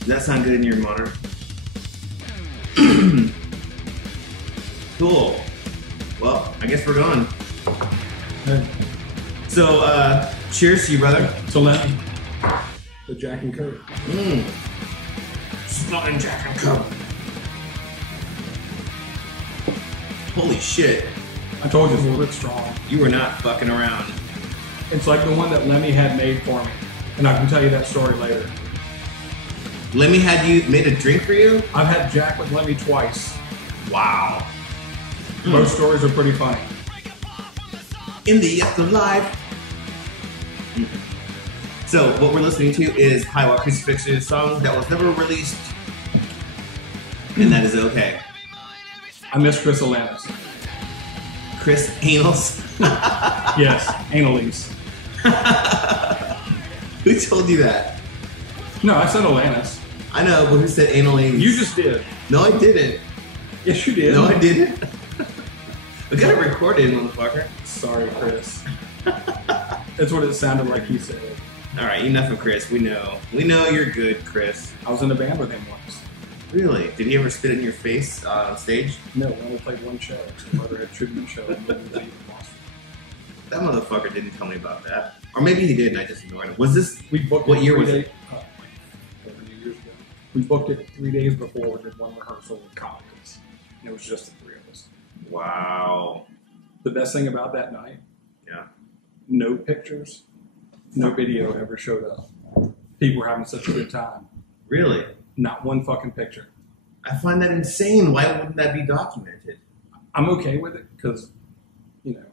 Does that sound good in your monitor? Cool. Well, I guess we're going. Hey. So, cheers to you, brother. So Lenny, the Jack and Coke. Smelling Jack and Coke. Holy shit. I told you it's a little bit strong. You were not fucking around. It's like the one that Lemmy had made for me. And I can tell you that story later. Lemmy had you made a drink for you? I've had Jack with Lemmy twice. Wow. Both stories are pretty funny. In the afterlife. So, what we're listening to is High Wall Crucifix's song that was never released. And that is okay. I miss Chris Alanis. Chris Anals. Yes, Annalise. Who told you that? No, I said Alanis. I know, but who said Annalise? You just did. No, I didn't. Yes, you did. No, I didn't. I got it recorded, motherfucker. Sorry, Chris. That's what it sounded like he said. Alright, enough of Chris. We know. We know you're good, Chris. I was in a band with him once. Really? Did he ever spit in your face on stage? No, we only played one show. His mother had a tribute show in New Year's Eve in Boston. That motherfucker didn't tell me about that. Or maybe he did and I just ignored him. Was this... We booked What it year 3 was days, it? Over New Year's ago. We booked it 3 days before. We did one rehearsal with colleagues. And it was just the three of us. Wow. The best thing about that night, Yeah. no pictures, no video ever showed up. People were having such a good time. Really? Not one fucking picture. I find that insane. Why wouldn't that be documented? I'm okay with it because, you know,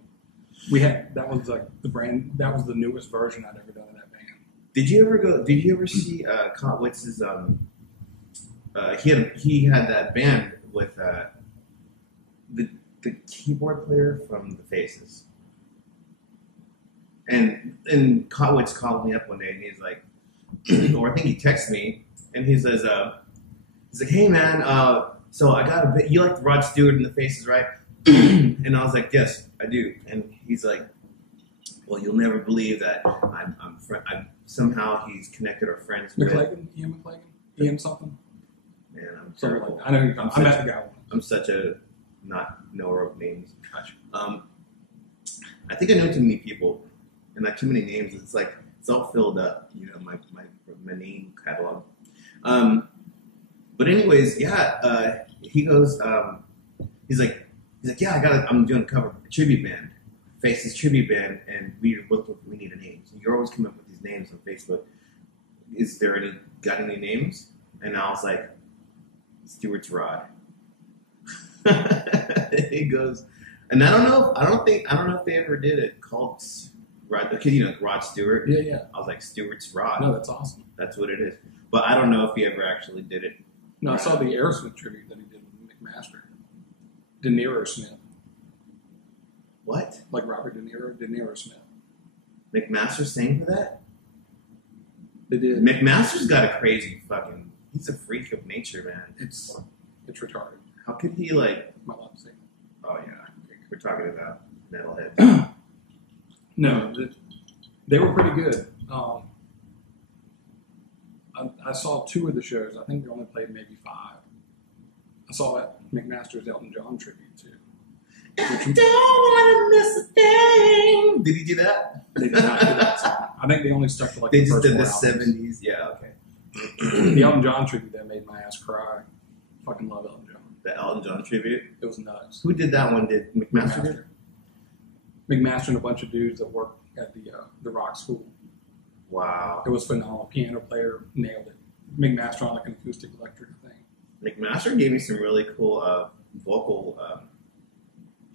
we had, that was like the brand, that was the newest version I'd ever done of that band. Did you ever see Kotwitz's he had that band with the keyboard player from The Faces. And Kotwitz called me up one day and he's like, or I think he texted me and he says, he's like, hey man, so I got a bit, you like Rod Stewart in The Faces, right? And I was like, yes, I do. And he's like, well, you'll never believe that I'm somehow he's connected or friends with Ian McClagan? Ian something? Man, I'm Something terrible. like that. I know you're talking. I met the guy once. I'm such a not knower of names. I think I know too many people, and not too many names. It's like it's all filled up, you know, my name catalog. But anyways, yeah. He goes. He's like, yeah, I'm doing a cover of a tribute band, Faces tribute band, and we need a name. So you're always coming up with these names on Facebook. Is there got any names? And I was like, Stewart's Rod. He goes, and I don't know if they ever did it called Rod, because you know Rod Stewart. Yeah. I was like, Stewart's Rod. No, that's awesome. That's what it is. But I don't know if he ever actually did it. No, I saw the Aerosmith tribute that he did with McMaster. De Niro Smith. What? Like Robert De Niro Smith. McMaster sang for that? They did. McMaster's got a crazy fucking. He's a freak of nature, man. It's retarded. How could he like? My love saying. Oh yeah, we're talking about metalhead. No, they were pretty good. I saw 2 of the shows. I think they only played maybe 5. I saw that McMaster's Elton John tribute too. I don't want to miss a thing. Did he do that? They did not do that song. I think they only stuck to like They the just first did the 4 albums. 70s. Yeah, okay. The Elton John tribute that made my ass cry. Fucking love Elton John. The Elton John tribute. It was nuts. Who did that one? Did McMaster did? McMaster and a bunch of dudes that worked at the rock school. Wow. It was phenomenal. Piano player nailed it. McMaster on like an acoustic electric thing. McMaster gave me some really cool vocal.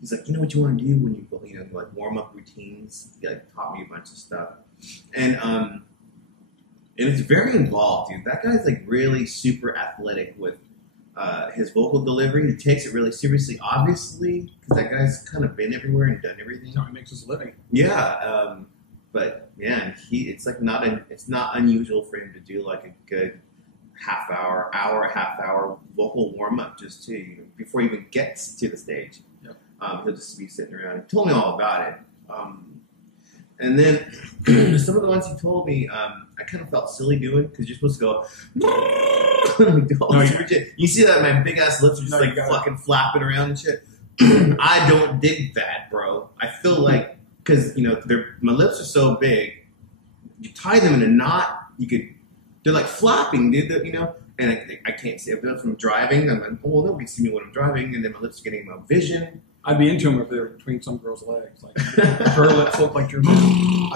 He's like, you know what you want to do when you know, like warm up routines. He like taught me a bunch of stuff, and it's very involved, dude. That guy's like really super athletic with his vocal delivery. He takes it really seriously, obviously, because that guy's kind of been everywhere and done everything. That's how he makes his living. Yeah, but man, it's like it's not unusual for him to do like a good half hour vocal warm up just to before he even gets to the stage. Yep. He'll just be sitting around. He told me all about it. And then some of the ones he told me, I kind of felt silly doing because you're supposed to go. You see that my big ass lips are just fucking flapping around and shit. I don't dig that, bro. I feel like because my lips are so big, you tie them in a knot, they're like flapping, dude. And I can't see if from driving. I'm like, oh, well, nobody see me when I'm driving, and then my lips are getting my vision. I'd be into them if they were between some girls' legs. Like, if her lips look like your vision.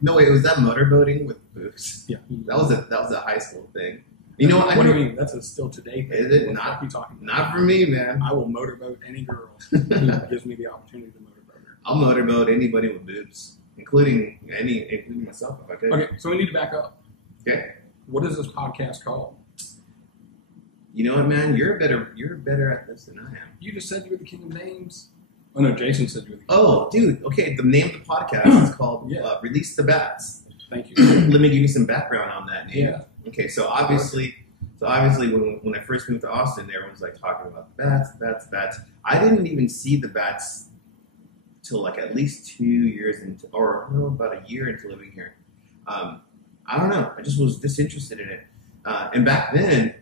No, wait, was that motorboating with boobs? Yeah. That was a high school thing. You know what? What do you mean? That's a still today thing. Is it? What Not, the fuck are you talking about? Not for me, man. I will motorboat any girl who gives me the opportunity to motorboat her. I'll motorboat anybody with boobs, including myself if I could. Okay, so we need to back up. Okay. What is this podcast called? You know what, man? You're better at this than I am. You just said you were the king of names. Oh no, Jason said you were the king. Oh, dude. Okay, the name of the podcast is called Release the Bats. Thank you. Let me give you some background on that name. Yeah. Okay, so obviously when I first moved to Austin, everyone was like talking about the bats. I didn't even see the bats till like at least 2 years into, or no, about a year into living here. I don't know. I just was disinterested in it. And back then,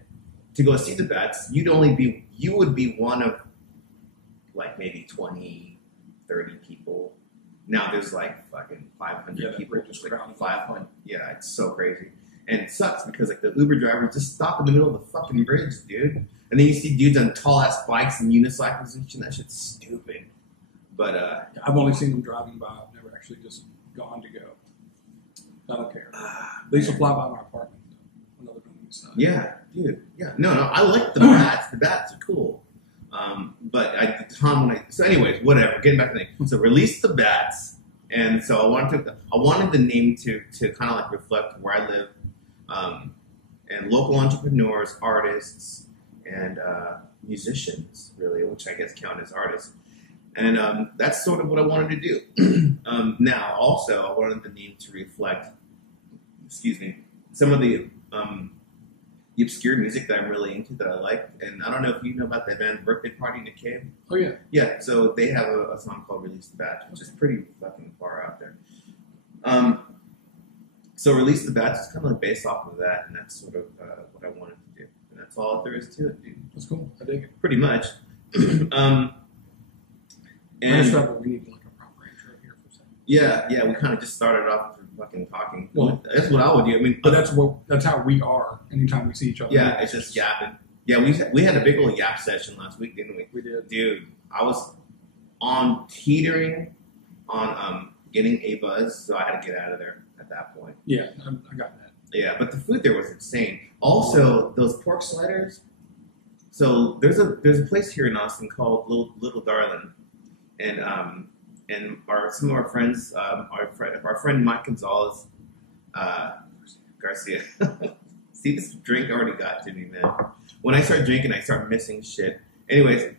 to go see the bats, you would be one of like maybe 20, 30 people. Now there's like fucking 500 people. Just like crowded. 500. Yeah, it's so crazy. And it sucks because like the Uber drivers just stop in the middle of the fucking bridge, dude. And then you see dudes on tall ass bikes and unicycles and shit. That shit's stupid. But I've only seen them driving by. I've never actually just gone to go. I don't care. They used to fly by my apartment. Another building side. Yeah, dude. Yeah. No, I like the bats. The bats are cool. But at the time so anyways, whatever. Getting back to the name. So Release the Bats. And so I wanted the name to kind of like reflect where I live, and local entrepreneurs, artists, and musicians, really, which I guess count as artists. And that's sort of what I wanted to do. Now, also, I wanted the name to reflect, some of the obscure music that I'm really into that I like. And I don't know if you know about that band, Birthday Party in the Cave. Oh, yeah. Yeah, so they have a song called Release the Bats, which is pretty fucking far out there. So Release the Bats is kind of like based off of that, and that's sort of what I wanted to do. And that's all there is to it, dude. That's cool. I dig it. Pretty much. We need like a proper intro here for a second. Yeah, we kind of just started off with fucking talking. Well, that's what I would do. I mean, but that's how we are anytime we see each other. Yeah, it's just yapping. Yeah, we had a big old yap session last week, didn't we? We did. Dude, I was teetering on getting a buzz, so I had to get out of there at that point. Yeah, I got that. Yeah, but the food there was insane. Also, those pork sliders. So there's a place here in Austin called Little Darlin', and some of our friends, our friend Mike Gonzalez, Garcia. See, this drink already got to me, man. When I start drinking, I start missing shit. Anyways,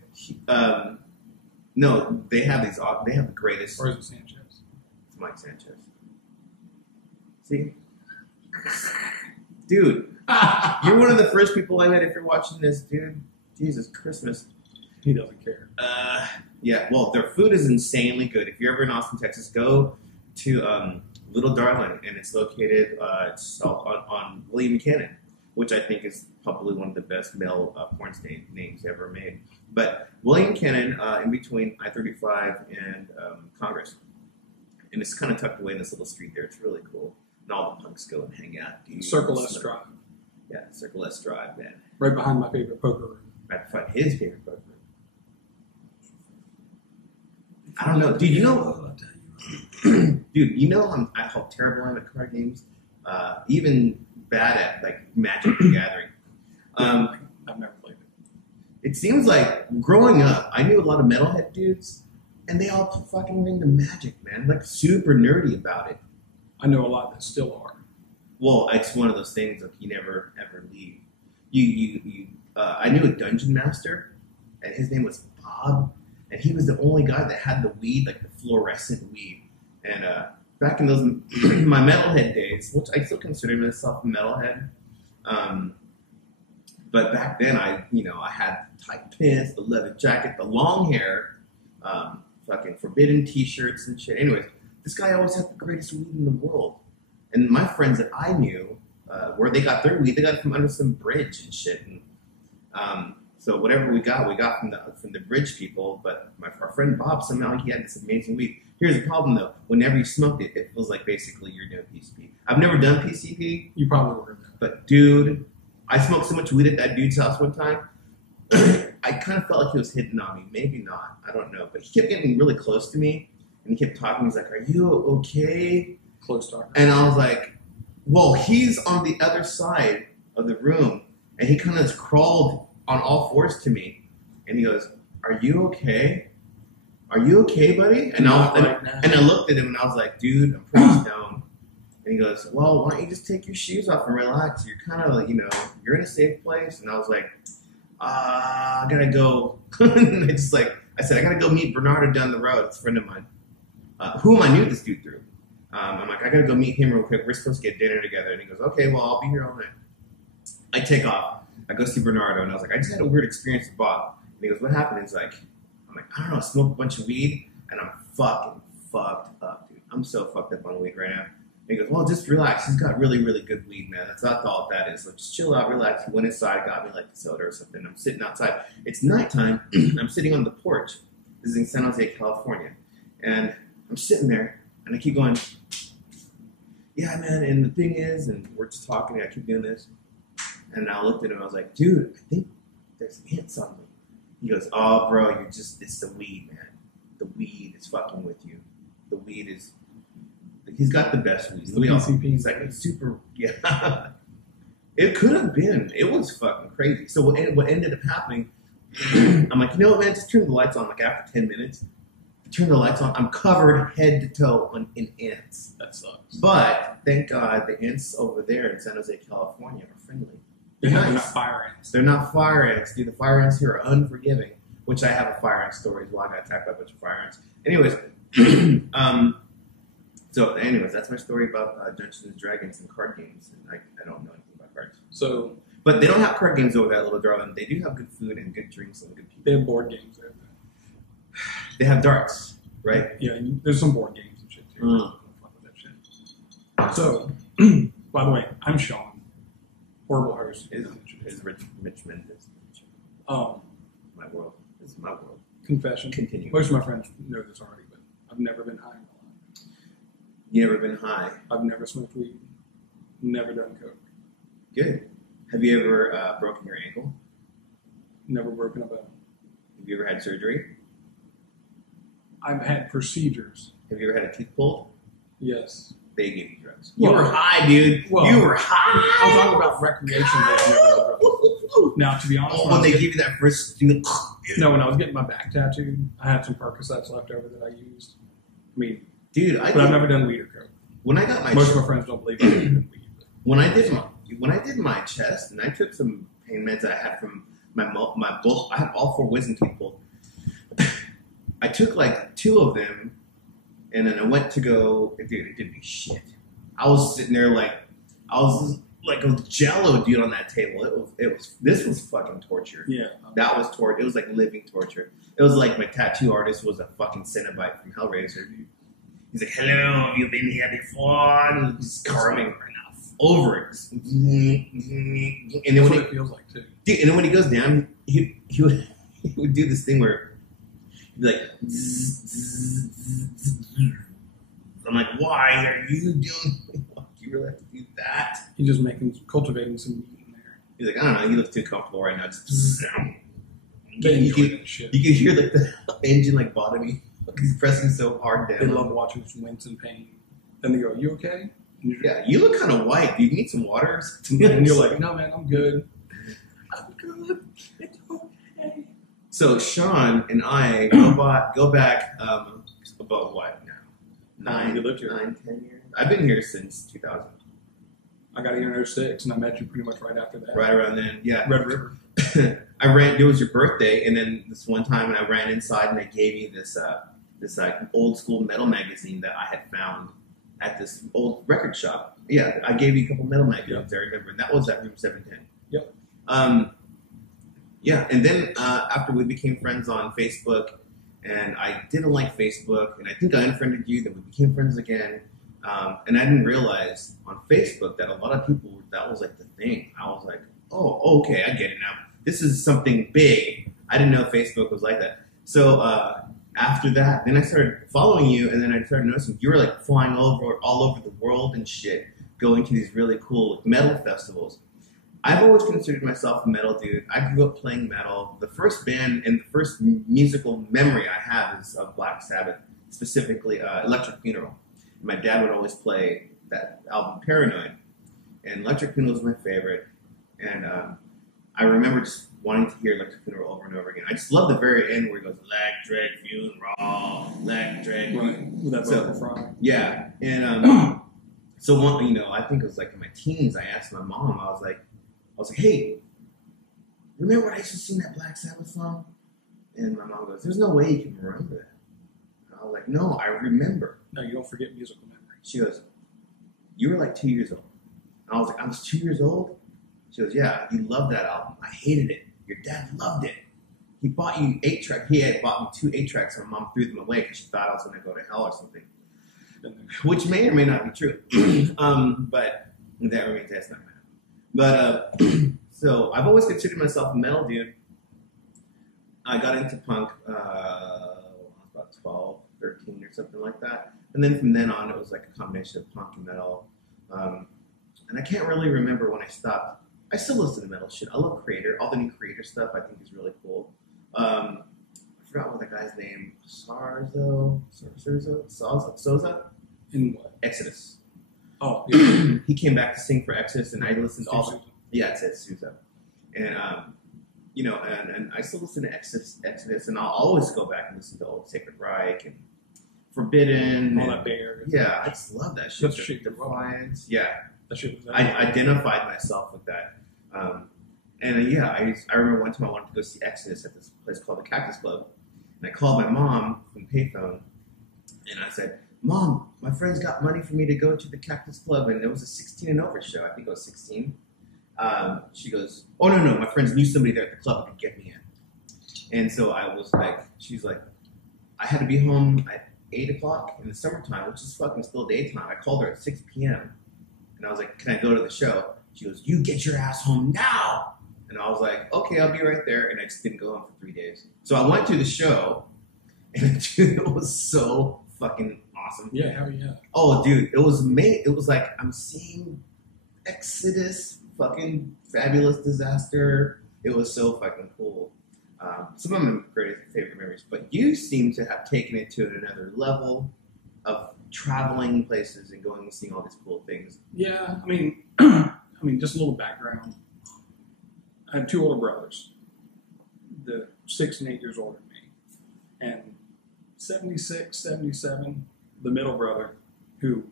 no, they have the greatest. Or is it Sanchez? It's Mike Sanchez. See? Dude, you're one of the first people I met if you're watching this, dude. Jesus Christmas. He doesn't care. Yeah, well, their food is insanely good. If you're ever in Austin, Texas, go to Little Darlin', and it's located on William Cannon, which I think is probably one of the best male porn stain names ever made. But William Cannon, in between I-35 and Congress. And it's kind of tucked away in this little street there. It's really cool. And all the punks go and hang out. Dude. Circle S Drive. Yeah, Circle S Drive, man. Right behind my favorite poker room. Right behind his favorite poker room. I don't know. Dude, you know... Dude, you know how terrible I am at card games? Even bad at, like, Magic the Gathering. I've never played it. It seems like, growing up, I knew a lot of metalhead dudes, and they all fucking were into Magic, man. Like, super nerdy about it. I know a lot that still are. Well, it's one of those things like you never ever leave. I knew a dungeon master, and his name was Bob, and he was the only guy that had the weed, like the fluorescent weed. And back in those my metalhead days, which I still consider myself a metalhead, but back then I had tight pants, the leather jacket, the long hair, fucking forbidden T-shirts and shit. Anyways. this guy always had the greatest weed in the world. And my friends that I knew, where they got their weed, they got it from under some bridge and shit. And so whatever we got from the bridge people. But our friend Bob, somehow he had this amazing weed. Here's the problem though: whenever you smoked it, it feels like basically you're doing PCP. I've never done PCP. You probably were. But dude, I smoked so much weed at that dude's house one time. I kind of felt like he was hitting on me. Maybe not. I don't know. But he kept getting really close to me, and he kept talking. He's like, "Are you okay?" Close talk. And I was like, "Well, he's on the other side of the room, and he kind of just crawled on all fours to me, and he goes, "Are you okay? Are you okay, buddy?" And I looked at him, and I was like, "Dude, I'm pretty stoned." And he goes, "Well, why don't you just take your shoes off and relax? You're kind of like, you're in a safe place." And I was like, I gotta go. And I said, I gotta go meet Bernardo down the road. It's a friend of mine, whom I knew this dude through. I'm like, I gotta go meet him real quick. We're supposed to get dinner together. And he goes, "Okay, well, I'll be here all night." I take off. I go see Bernardo, and I was like, I just had a weird experience with Bob. And he goes, "What happened?" He's like, I'm like, "I don't know, I smoked a bunch of weed, and I'm fucking fucked up, dude. I'm so fucked up on weed right now." And he goes, "Well, just relax. He's got really, really good weed, man. That's all that is. So just chill out, relax." He went inside, got me like a soda or something. I'm sitting outside. It's nighttime. I'm sitting on the porch. This is in San Jose, California. And I'm sitting there, and I keep going, "Yeah, man, and the thing is," and we're just talking, and I keep doing this. And I looked at him, I was like, "Dude, I think there's ants on me." He goes, "Oh, bro, it's the weed, man. The weed is fucking with you. The weed is," he's got the best weed. The PCP. He's like, it's super, yeah. It could have been. It was fucking crazy. So what ended up happening, I'm like, "You know what, man, just turn the lights on," like after 10 minutes. I turn the lights on. I'm covered head to toe in ants. That sucks. But thank God the ants over there in San Jose, California are friendly. They're They're not nice. fire ants. They're not fire ants, dude. The fire ants here are unforgiving, which I have a fire ant story as well. I got attacked by a bunch of fire ants. Anyways, so that's my story about Dungeons and Dragons and card games. And I don't know anything about cards. So, but they don't have card games over that little darling. They do have good food and good drinks and good people. they have board games there. They have darts, right? Yeah, there's some board games and shit too. Mm. Fuck with that shit. So, by the way, I'm Sean. Horrible host. Is Richmond is my world. This is my world. Confession. Continue. Most of my friends know this already, but I've never been high in my life. You never been high? I've never smoked weed. Never done coke. Good. Have you ever broken your ankle? Never broken a bone. Have you ever had surgery? I've had procedures. Have you ever had a tooth pulled? Yes. They gave you drugs. Well, you were high, dude. Well, you were high. I'm talking about recreation. Now, to be honest, when they give you that first... No, when I was getting my back tattooed, I had some Percocets left over that I used. I mean, dude, I've never done weed or coke. When I got my most of my friends don't believe I've done weed. When I did my chest, and I took some pain meds that I had from my both. I had all 4 wisdom teeth pulled. I took like 2 of them, and then I went to go. Dude, it did me shit. I was sitting there like I was like a Jello dude on that table. This was fucking torture. Yeah, that was torture. It was like living torture. It was like my tattoo artist was a fucking Cenobite from Hellraiser. Dude. He's like, "Hello, have you been here before?" And he's carving over it. And then that's what it feels like too. Dude, and then when he goes down, he would do this thing where he'd be like, I'm like, "Why are you doing? Why do you really have to do that?" He's just cultivating some meat in there. He's like, "I don't know. He looks too comfortable right now." Just you can hear like the engine like bottoming. He's pressing so hard down. They love watching us wince in pain. Then they go, "You okay?" Yeah, you look kind of white. Do you need some water? And you're like, "No, man, I'm good. I'm good. It's okay." So Sean and I go back about what now? 9, 10 years. I've been here since 2000. I got here in 06, and I met you pretty much right after that. Right around then, yeah. Red River. It was your birthday, and then this one time, and I ran inside, and they gave me this like old school metal magazine that I had found at this old record shop. Yeah, I gave you a couple metal magazines. I remember, and that was at room 710. Yep. Yeah, and then after we became friends on Facebook, and I didn't like Facebook, and I think I unfriended you. Then we became friends again, and I didn't realize on Facebook that a lot of people that was like the thing. I was like, oh, okay, I get it now. This is something big. I didn't know Facebook was like that. So after that, then I started following you, and then I started noticing you were like flying all over the world and shit, going to these really cool metal festivals. I've always considered myself a metal dude. I grew up playing metal. The first band and the first musical memory I have is of Black Sabbath, specifically Electric Funeral. My dad would always play that album Paranoid, and Electric Funeral was my favorite. And I remember just wanting to hear Electric Funeral over and over again. I just love the very end where he goes, Electric Funeral, Electric. Right, with that vocal fry. Yeah, and so one, I think it was like in my teens. I asked my mom. I was like, hey, remember when I used to sing that Black Sabbath song? And my mom goes, there's no way you can remember that. And I was like, no, I remember. No, you don't forget musical memory. She goes, you were like 2 years old. And I was like, I was 2 years old? She goes, yeah, you loved that album. I hated it. Your dad loved it. He bought you 8-track. He had bought me 2 8-tracks, and my mom threw them away because she thought I was going to go to hell or something. Which may or may not be true. But that remains, that's not matter. But, so I've always considered myself a metal dude. I got into punk when I was about 12, 13 or something like that. And then from then on, it was like a combination of punk and metal. And I can't really remember when I stopped. I still listen to metal shit. I love Creator. All the new Creator stuff I think is really cool. I forgot what the guy's name. Souza? In what? Exodus. Oh, yeah. He came back to sing for Exodus, and I listened to all. Souza. Yeah, it's Souza. And and I still listen to Exodus, and I'll always go back and listen to old Sacred Reich and Forbidden. All that bear. Yeah, I just love that shit. That's shit. Defiance. Yeah. That shit was I identified myself with that. I remember one time I wanted to go see Exodus at this place called the Cactus Club. And I called my mom from payphone, and I said, Mom, my friends got money for me to go to the Cactus Club, and it was a 16 and over show. I think it was 16. She goes, oh, no, my friends knew somebody there at the club who could get me in. And so I was like, she's like, I had to be home at 8 o'clock in the summertime, which is fucking still daytime. I called her at 6 p.m. And I was like, can I go to the show? She goes, you get your ass home now. And I was like, okay, I'll be right there. And I just didn't go home for 3 days. So I went to the show, and dude, it was so fucking awesome. Yeah, hell yeah. Oh, dude, it was like I'm seeing Exodus, fucking Fabulous Disaster. It was so fucking cool. Some of my greatest favorite memories. But you seem to have taken it to another level of traveling places and going and seeing all these cool things. Yeah, I mean, just a little background. I had 2 older brothers. They're 6 and 8 years older than me. And 76, 77, the middle brother, who,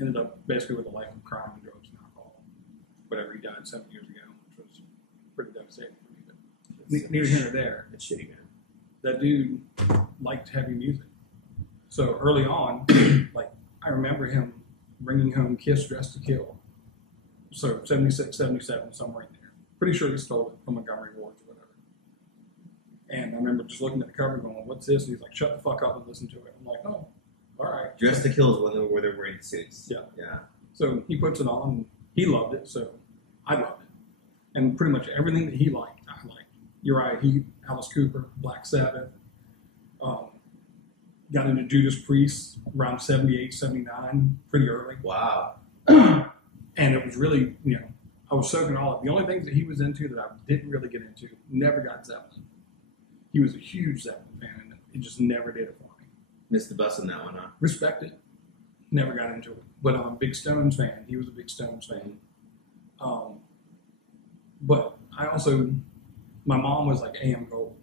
ended up basically with a life of crime and drugs and alcohol. Whatever, he died 7 years ago, which was pretty devastating for me. But neither here nor there. It's shitty, man. That dude liked heavy music. So early on, I remember him bringing home Kiss Dressed to Kill. So 76, 77, somewhere in there. Pretty sure he stole it from Montgomery Ward's or whatever. And I remember just looking at the cover going, what's this? And he's like, shut the fuck up and listen to it. I'm like, oh, all right. Dressed to Kill is where they're wearing suits. Yeah. Yeah. So he puts it on, and he loved it, so I loved it. And pretty much everything that he liked, I liked. Uriah Heep, Alice Cooper, Black Sabbath. Got into Judas Priest around 78, 79, pretty early. Wow. And it was really, I was soaking all up. The only things that he was into that I didn't really get into, never got Zeppelin. He was a huge Zeppelin fan, and it just never did it for me. Missed the bus on that one, huh? Respect it. Never got into it. But I'm a big Stones fan. He was a big Stones fan. But I also, my mom was like A.M. Gold.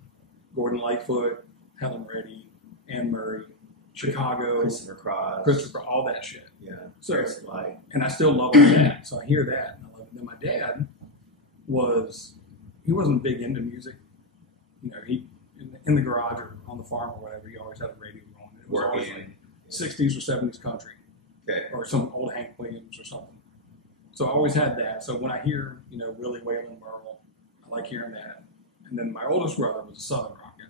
Gordon Lightfoot, Helen Reddy, Anne Murray, Chicago, Christopher Cross, all that shit. Yeah. So, Light. and I still love that. So I hear that, and I love it. Then my dad he wasn't big into music. He in the garage or on the farm or whatever, he always had a radio going. It was always like 60s or 70s country. Okay. Or some old Hank Williams or something. So I always had that. So when I hear, Willie Waylon Merle, I like hearing that. And then my oldest brother was a Southern rock guy.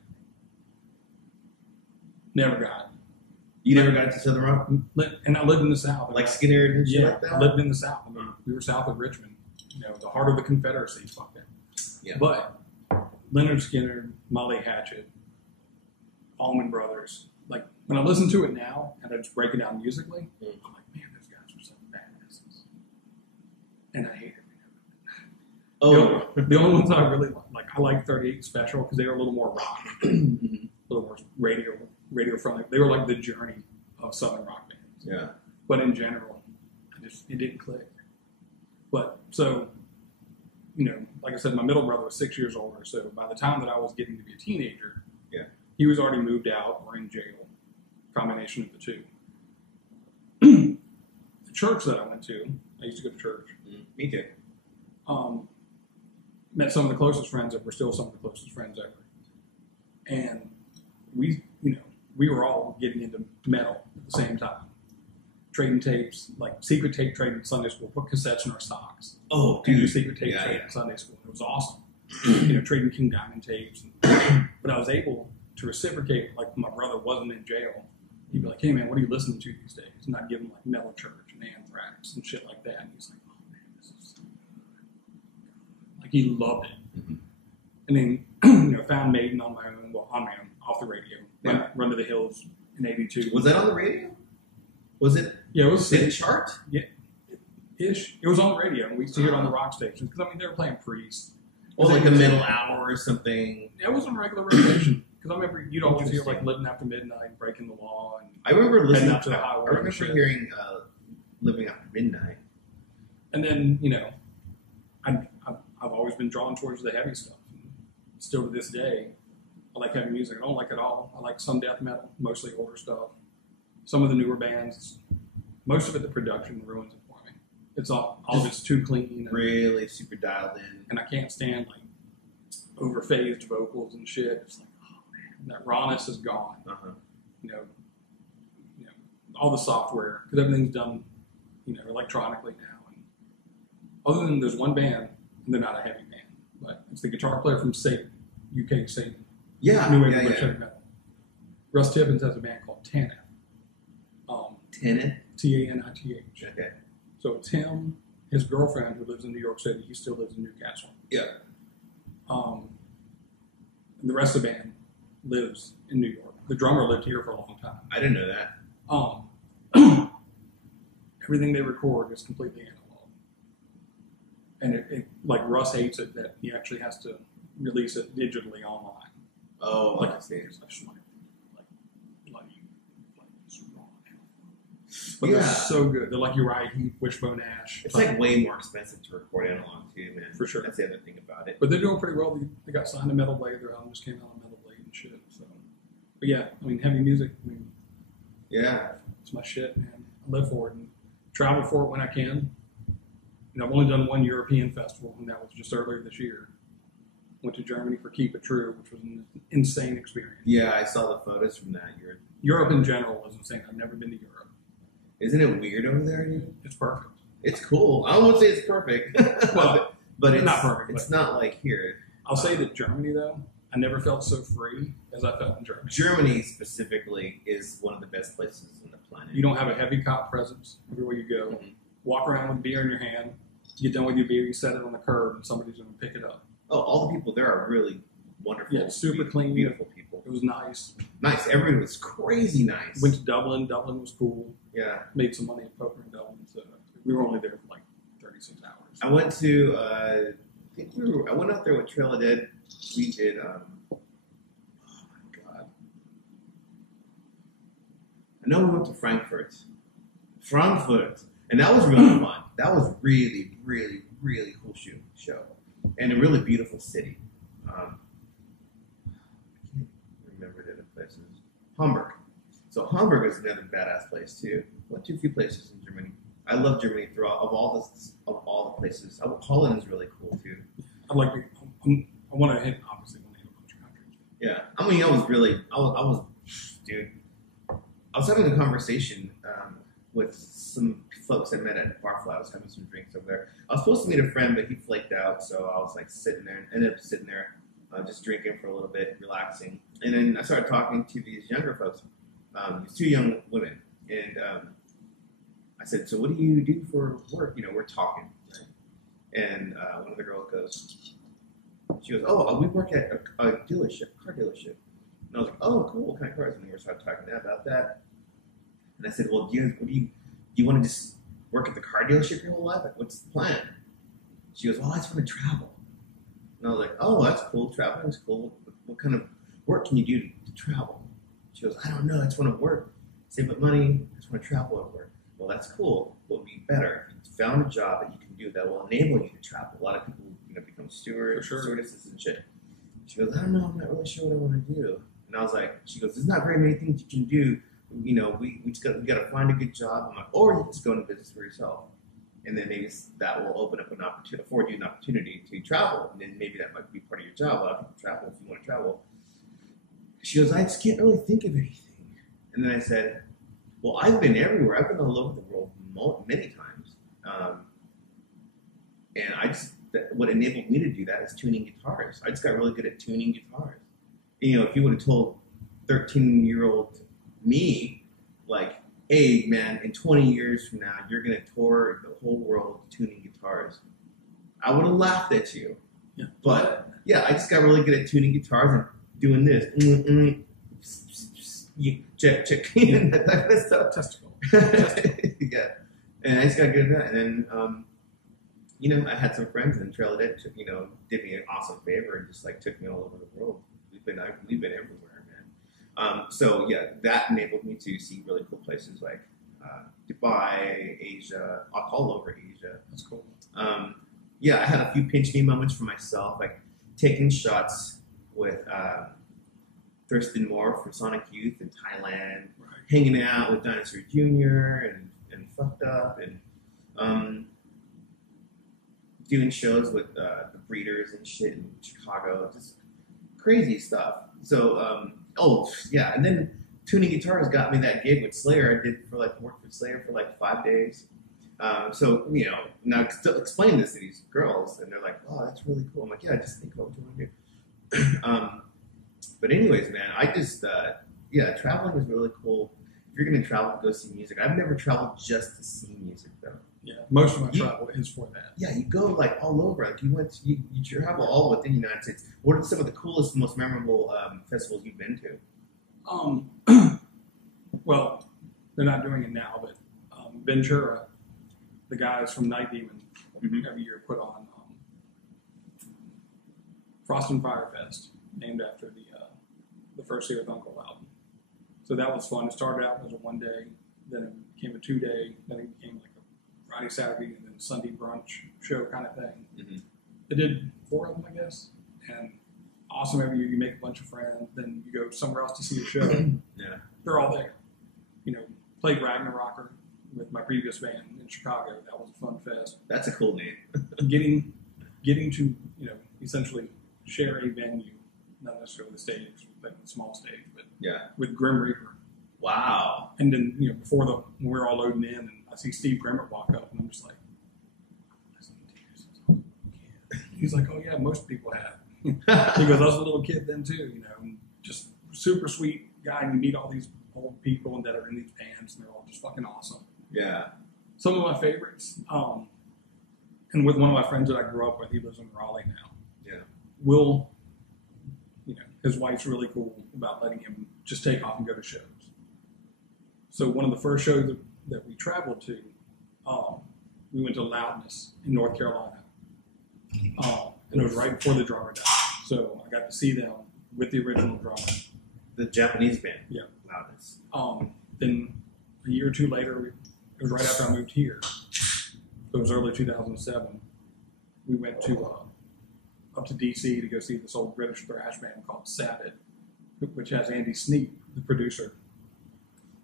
Never got it. You never got to Southern Rock? And I lived in the South. Like Skinner and shit like that? I lived in the South. I mean, we were south of Richmond. You know, the heart of the Confederacy. Fuck that. Yeah. But Leonard Skinner, Molly Hatchet, Allman Brothers. Like, when I listen to it now and I just break it down musically, I'm like, man, those guys were so badasses. And I hate every note of it. Oh. The only ones I really like, I like 38 Special because they were a little more rock, a little more radio friendly. They were like the Journey of Southern rock bands. Yeah. But in general, it didn't click. But so, you know, like I said, my middle brother was 6 years older. So by the time that I was getting to be a teenager, he was already moved out or in jail. Combination of the two. The church that I went to, I used to go to church. Me too. Met some of the closest friends that were still some of the closest friends ever. And we were all getting into metal at the same time. Trading tapes, like secret tape trading in Sunday school, put cassettes in our socks. Oh, And do dude. secret tape trading in Sunday school. It was awesome. You know, trading King Diamond tapes. But I was able to reciprocate, like my brother wasn't in jail. He'd be like, hey man, what are you listening to these days? And I'd give him like Metal Church and Anthrax and shit like that. And he's like, oh man, this is so good. Like he loved it. And then, you know, found Maiden on my own, off the radio. Yeah. Run to the Hills in 82. Was that on the radio? Was it? Yeah, it was. Did it chart? Yeah, ish. It was on the radio, and we used to hear it on the rock stations because I mean they were playing Priest. Or like a middle hour or something. It was on regular rotation because I remember you'd always hear like Living After Midnight, Breaking the Law, and I remember listening Heading Out to the Highway. I remember hearing Living After Midnight. And then you know, I've always been drawn towards the heavy stuff. And still to this day, I like heavy music. I don't like it all. I like some death metal, mostly older stuff. Some of the newer bands, most of it, the production ruins it for me. It's all of it's too clean. And, Really super dialed in. And I can't stand like overphased vocals and shit. It's like, oh man, that rawness is gone. You know, all the software, because everything's done, you know, electronically now. And other than there's one band, and they're not a heavy band, but it's the guitar player from Satan, UK Satan. Yeah, New Wave of heavy metal. Russ Tibbins has a band called Tanith. Tenant? Tanith. Okay. So it's him, his girlfriend who lives in New York City. He still lives in Newcastle. Yeah. And the rest of the band lives in New York. The drummer lived here for a long time. I didn't know that. Everything they record is completely analog. And it like Russ hates it that he actually has to release it digitally online. Oh, Like I see. it's like but they're so good. They're like Uriah Heep, Wishbone Ash. It's like way more expensive to record analog too, man. For sure. That's the other thing about it. But they're doing pretty well. They got signed to Metal Blade. Their album just came out on Metal Blade and shit. So, but yeah, I mean, heavy music. I mean, Yeah. it's my shit, man. I live for it and travel for it when I can. You know, I've only done one European festival, and that was just earlier this year. Went to Germany for Keep It True, which was an insane experience. Yeah, I saw the photos from that. Europe in general was insane. I've never been to Europe. Isn't it weird over there, dude? It's perfect. It's cool. I won't say it's perfect. Well, but it's not perfect. It's not like here. I'll say that Germany, though, I never felt so free as I felt in Germany. Germany specifically is one of the best places on the planet. You don't have a heavy cop presence everywhere you go. Walk around with beer in your hand. You get done with your beer, you set it on the curb, and somebody's going to pick it up. Oh, all the people there are really wonderful. Yeah, super clean. Beautiful people. It was nice. Nice. Everyone was crazy nice. Went to Dublin. Dublin was cool. Yeah. Made some money at poker in Dublin. So we were only there for like 36 hours. I went to, I went out there with Trail of Dead. We did, oh my God. I know we went to Frankfurt. And that was really fun. That was really, really, really cool show. And a really beautiful city. I can't remember the other places. Hamburg. So Hamburg is another badass place too. Went to a few places in Germany. I love Germany throughout of all the places. Holland is really cool too. I'd like to. I want to hit obviously want to hit a bunch of countries. Yeah, I mean, dude. I was having a conversation with some folks I met at Barfly. I was having some drinks over there. I was supposed to meet a friend, but he flaked out, so I was like ended up sitting there, just drinking for a little bit, relaxing. And then I started talking to these younger folks. these two young women, and I said, "So what do you do for work?" We're talking, right? And one of the girls goes, she goes, "Oh, we work at a dealership, car dealership." And I was like, "Oh, cool. What kind of cars?" And we started talking about that. And I said, "Well, do you want to just work at the car dealership your whole life? Like, what's the plan?" She goes, "Well, I just want to travel." And I was like, "Oh, that's cool. Traveling is cool. What kind of work can you do to travel?" She goes, "I don't know. I just want to work, save up money. I just want to travel and work." Well, that's cool. What would be better if you found a job that you can do that will enable you to travel? A lot of people, become stewards, stewardesses, and shit. She goes, "I don't know. I'm not really sure what I want to do." And I was like, she goes, "There's not very many things you can do. We got to find a good job." I'm like, "Or you can just go into business for yourself, and then maybe that will open up afford you an opportunity to travel, and then maybe that might be part of your job. A lot of people travel if you want to travel." She goes, "I just can't really think of anything." And then I said, "Well, I've been everywhere. I've been all over the world many times, and what enabled me to do that is tuning guitars. I just got really good at tuning guitars. If you would have told 13-year-old me, like, 'Hey, man, in 20 years from now, you're going to tour the whole world tuning guitars,' I would have laughed at you. Yeah. But, yeah, I just got really good at tuning guitars and doing this. Check, and that type of stuff. Testicle. Yeah. And I just got good at that. And then, I had some friends in Trail that, did me an awesome favor and just, took me all over the world. We've been everywhere, man. So, yeah, that enabled me to see really cool places like Dubai, Asia, all over Asia. That's cool. Yeah, I had a few pinch me moments for myself, like taking shots with Thurston Moore from Sonic Youth in Thailand, Right. hanging out with Dinosaur Jr. and Fucked Up, and doing shows with the Breeders and shit in Chicago, just crazy stuff. So, and then tuning guitars got me that gig with Slayer. I worked for Slayer for 5 days. So, now explain this to these girls, and they're like, "Oh, that's really cool." I'm like, "Yeah, just think about what you want to do." But anyways, man, I just, traveling is really cool. If you're going to travel, go see music. I've never traveled just to see music, though. Yeah, most of my travel is for that. Yeah, you go all over. You travel all within the United States. What are some of the coolest, most memorable festivals you've been to? Well, they're not doing it now, but Ventura, the guys from Night Demon, every year put on Frost and Fire Fest, named after the first Here with Uncle album. So that was fun. It started out as a 1 day, then it became a 2 day, then it became like a Friday, Saturday, and then Sunday brunch show kind of thing. Mm-hmm. They did 4 of them, I guess, and awesome. Every year you make a bunch of friends, then you go somewhere else to see a show. Yeah, they're all there. Played Ragnarok with my previous band in Chicago. That was a fun fest. That's a cool name. getting to essentially share a venue, not necessarily the stage, like a small stage, but with Grim Reaper. Wow. And then when we're all loading in, and I see Steve Grimmett walk up, and I'm just like, he's like, "Oh yeah, most people have." He goes, "I was a little kid then too, and just super sweet guy. And you meet all these old people that are in these bands, and they're all just fucking awesome." Yeah. Some of my favorites, and with one of my friends that I grew up with, he lives in Raleigh now. Yeah. Will, his wife's really cool about letting him just take off and go to shows. So one of the first shows that we traveled to, we went to Loudness in North Carolina. And it was right before the drummer died. So I got to see them with the original drummer. The Japanese band. Yeah. Loudness. Then a year or two later, it was right after I moved here. So it was early 2007. We went up to D.C. to go see this old British thrash band called Sabbath, which has Andy Sneap, the producer.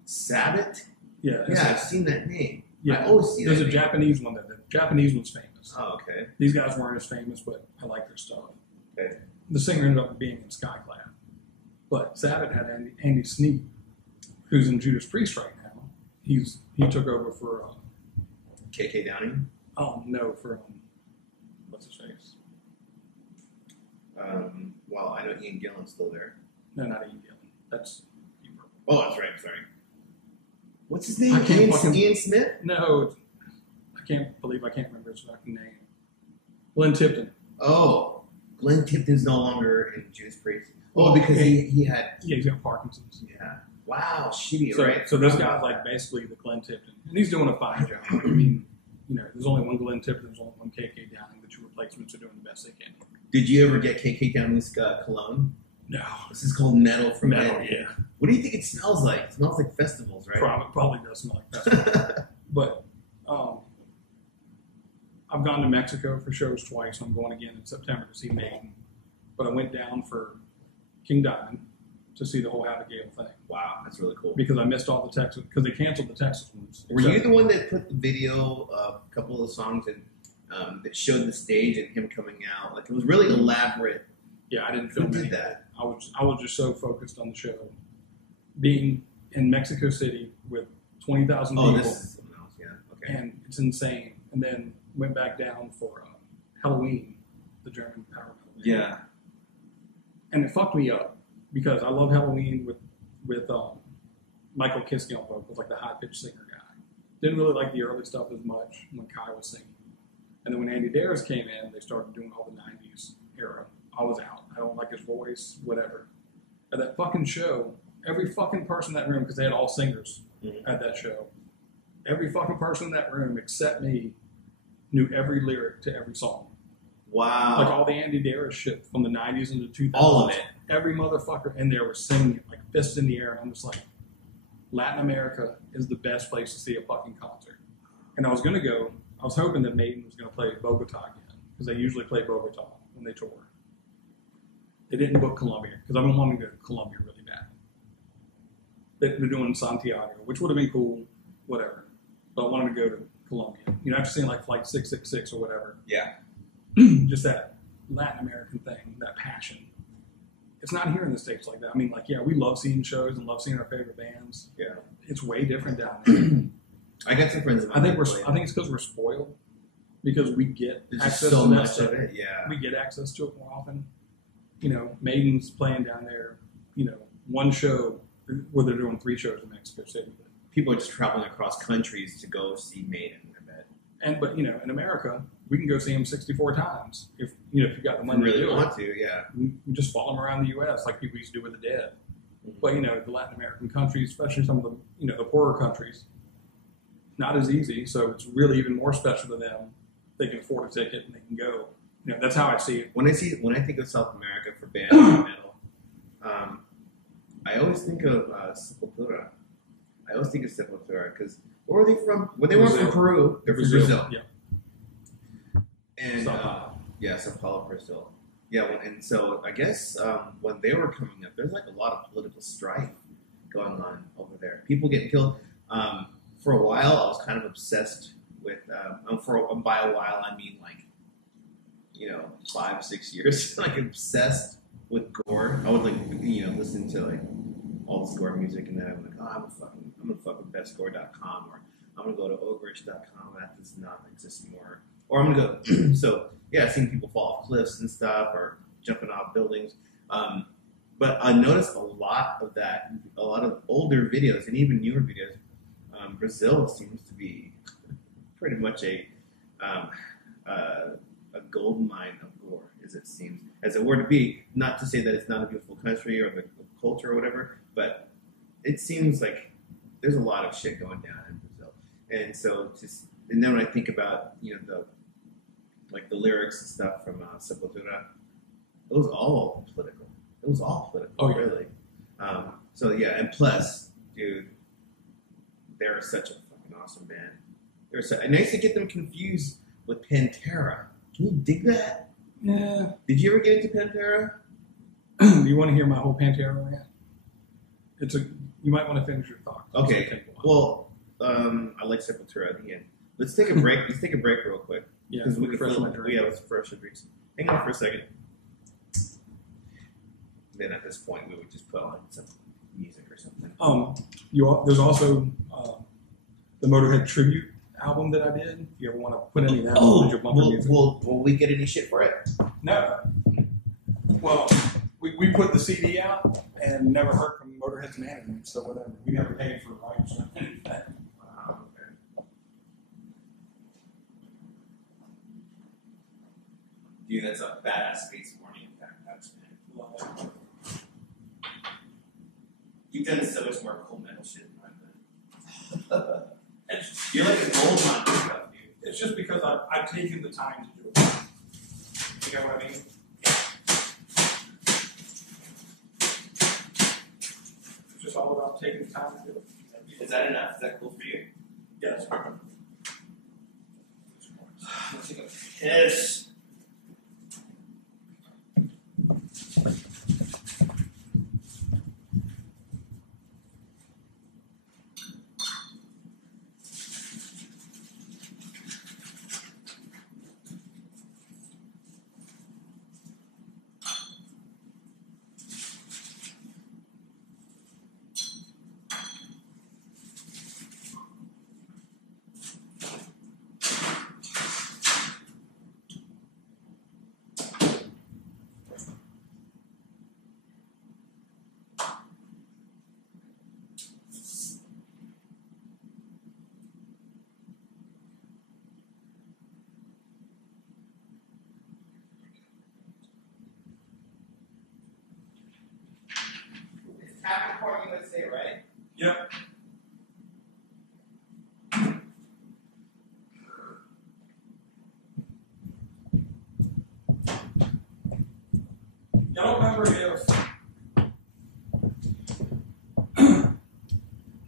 Sabbath? Yeah. Yeah, I've seen that name. Yeah. I always see that There's a name. Japanese one. The Japanese one's famous. Oh, okay. These guys weren't as famous, but I like their stuff. Okay. The singer ended up being in Skyclad. But Sabbath had Andy Sneap, who's in Judas Priest right now. He took over for... KK Downing? No, for... what's his face? Well, I know Ian Gillan's still there. No, not Ian Gillan. That's Deep Purple. Oh, that's right. Sorry. What's his name? I can't Ian Smith? No, I can't believe I can't remember his fucking name. Glenn Tipton. Oh, Glenn Tipton's no longer in Judas Priest. Oh, because he had... Yeah, he's got Parkinson's. Yeah. Wow, shitty, so, right? So this guy's like basically the Glenn Tipton. And he's doing a fine job. I mean, you know, there's only one Glenn Tipton, there's only one KK Downing. The two replacements are doing the best they can. Did you ever get KK Downing's cologne? No. This is called Metal from Metal, Ed. yeah. What do you think it smells like? It smells like festivals, right? Probably does smell like festivals. But I've gone to Mexico for shows twice. I'm going again in September to see Maiden. But I went down for King Diamond to see the whole Abigail thing. Wow, that's really cool. Because I missed all the Texas, because they canceled the Texas ones. Were you the one that put the video of a couple of the songs and that showed the stage and him coming out? Like, it was really elaborate. Yeah, I didn't film Who did that? I was just so focused on the show. Being in Mexico City with 20,000 people. Oh, this is something else, yeah. Okay. And it's insane. And then went back down for Halloween, the German power metal band. Yeah. And it fucked me up because I love Halloween with Michael Kiske on vocals, like the high-pitched singer guy. Didn't really like the early stuff as much when Kai was singing. And then when Andy Darius came in, they started doing all the 90s era. I was out. I don't like his voice, whatever. At that fucking show, every fucking person in that room, because they had all singers at that show, every fucking person in that room except me knew every lyric to every song. Wow. Like all the Andy Darius shit from the 90s into 2000s. All of it. Every motherfucker in there was singing it, like fists in the air. And I'm just like, Latin America is the best place to see a fucking concert. And I was going to go, I was hoping that Maiden was going to play Bogota again, because they usually play Bogota when they tour. They didn't book Colombia, because I've been wanting to go to Colombia really bad. They're doing Santiago, which would have been cool, whatever. But I wanted to go to Colombia. You know, after seeing like Flight 666 or whatever. Yeah. Just that Latin American thing, that passion. It's not here in the States like that. I mean, like, yeah, we love seeing shows and love seeing our favorite bands. Yeah. It's way different down there. I got some friends. I think it's because we're spoiled, because we get There's access so to that much stuff. of it. Yeah. We get access to it more often. You know, Maiden's playing down there. You know, one show where they're doing 3 shows in Mexico City. People are just traveling across countries to go see Maiden. I bet. But you know, in America, we can go see them 64 times if you've got the money really to do want it. to. Yeah. We just follow them around the U.S. like people used to do with the dead. Mm-hmm. But you know, the Latin American countries, especially some of the the poorer countries, not as easy. So it's really even more special to them. They can afford a ticket and they can go. You know, that's how I see it. When I think of South America for bands and metal, I always think of Sepultura. I always think of Sepultura because where were they from? When they weren't from Peru, they're from Brazil. Yeah. And Sao Paulo, Brazil. Yeah, and so I guess when they were coming up, there's like a lot of political strife going on over there. People getting killed. For a while, I was kind of obsessed with. By a while, I mean like 5-6 years. Like obsessed with gore. I would listen to like all this gore music, and then I'm like, I'm gonna fuck with bestgore.com, or I'm gonna go to ogreish.com. That does not exist anymore. Or I'm gonna go. So yeah, I've seen people fall off cliffs and stuff, or jumping off buildings. But I noticed a lot of that, a lot of older videos and even newer videos. Brazil seems to be pretty much a gold mine of gore, as it seems, as it were to be. Not to say that it's not a beautiful country or the culture or whatever, but it seems like there's a lot of shit going down in Brazil. And so, and then when I think about the lyrics and stuff from Sepultura, it was all political. It was all political, oh, yeah. Really. So yeah, and plus, dude, they're such a fucking awesome band. And I used to get them confused with Pantera. Can you dig that? Yeah. Did you ever get into Pantera? Do you want to hear my whole Pantera rant? You might want to finish your thought. Okay. Well, I like Sepultura at the end. Let's take a break. Let's take a break real quick. Yeah. Because we can refresh my drink. Yeah, let's refresh the drinks. Hang on for a second. Then at this point, we would just put on some music or something. There's also the Motorhead tribute album that I did. If you ever want to put any of that on your bumper music. Will we get any shit for it? No. Well, we put the CD out and never heard from Motorhead's management, so whatever. We never paid for rights or anything. Wow, okay. Dude, that's a badass space morning. You've done so much more cool metal shit than I've done. You're like a gold mine stuff, dude. It's just because I've taken the time to do it. You know what I mean? It's just all about taking the time to do it. Is that enough? Is that cool for you? Yes. Let's take a piss. Capricorn USA, right? Yep. I don't remember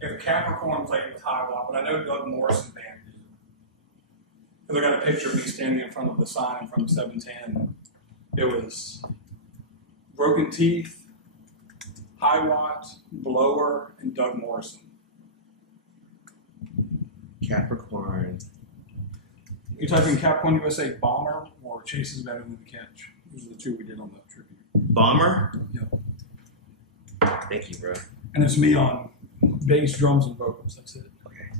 if Capricorn played with Highwalk, but I know Doug Morrison band did. Because I got a picture of me standing in front of the sign from 710. It was Broken Teeth, High Watt, Blower, and Doug Morrison. Capricorn. You type in Capricorn USA Bomber or Chase is Better Than the Catch. Those are the two we did on the tribute. Bomber? Yeah. Thank you, bro. And it's me on bass, drums, and vocals. That's it. Okay.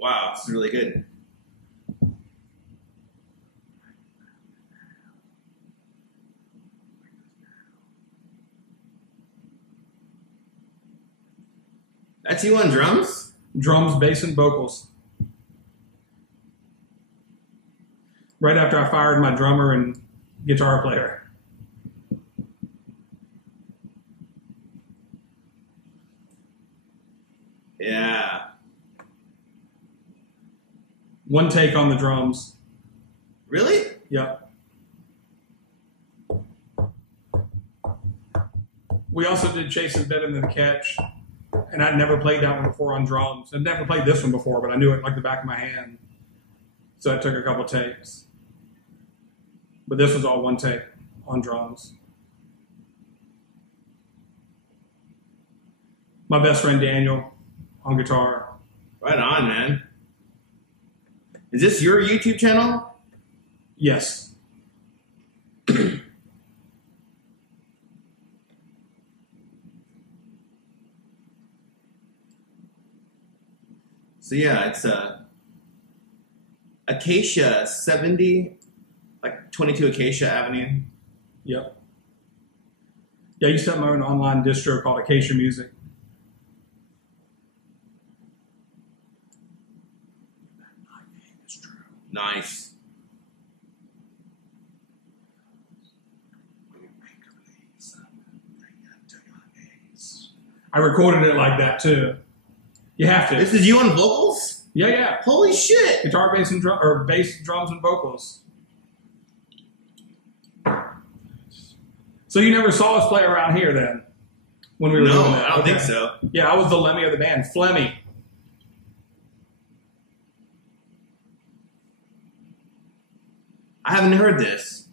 Wow, this is really good. That's you on drums? Drums, bass, and vocals. Right after I fired my drummer and guitar player. Yeah. One take on the drums. Really? Yep. We also did Chase is Better Than the Catch. And I'd never played that one before on drums. I'd never played this one before, but I knew it like the back of my hand. So I took a couple takes. But this was all one take on drums. My best friend Daniel on guitar. Right on, man. Is this your YouTube channel? Yes. So yeah, it's Acacia 70, like 22 Acacia Avenue. Yep. Yeah, I used to have my own online distro called Acacia Music. Nice. I recorded it like that too. You have to. This is you on vocals? Yeah. Holy shit! Guitar, bass, and drum, or bass, drums, and vocals. So you never saw us play around here then? When we were doing that? I don't think so. Yeah, I was the Lemmy of the band, Flemmy. I haven't heard this.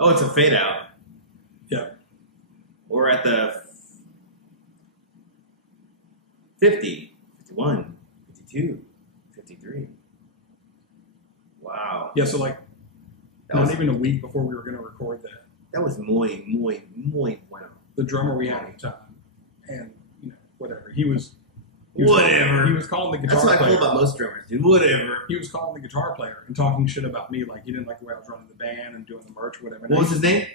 Oh, it's a fade out. Yeah. We're at the 50, 51, 52, 53. Wow. Yeah, so like, not even a week before we were going to record that. That was muy bueno. The drummer we had at the time, and whatever he was whatever. He was calling the guitar. That's what player. I feel about most drummers, dude. Whatever. He was calling the guitar player and talking shit about me, like he didn't like the way I was running the band and doing the merch, or whatever. What was his name?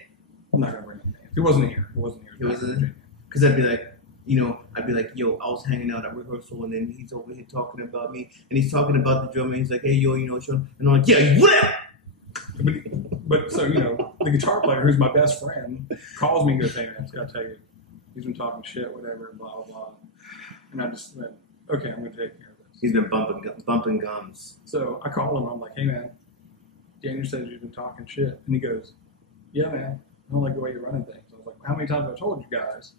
I'm not gonna bring his name. He wasn't here. He wasn't. Because I'd be like, yo, I was hanging out at rehearsal, and then he's over here talking about me, and he's talking about the drummer, and he's like, hey, yo, Sean, and I'm like, yeah, whatever. But so the guitar player, who's my best friend, calls me and goes, "Hey man, I just gotta tell you, he's been talking shit, whatever, blah blah blah." And I just went, "Okay, I'm gonna take care of this." He's been bumping gums. So I call him. I'm like, "Hey man, Daniel says you've been talking shit," and he goes, "Yeah man, I don't like the way you're running things." I was like, "How many times have I told you guys?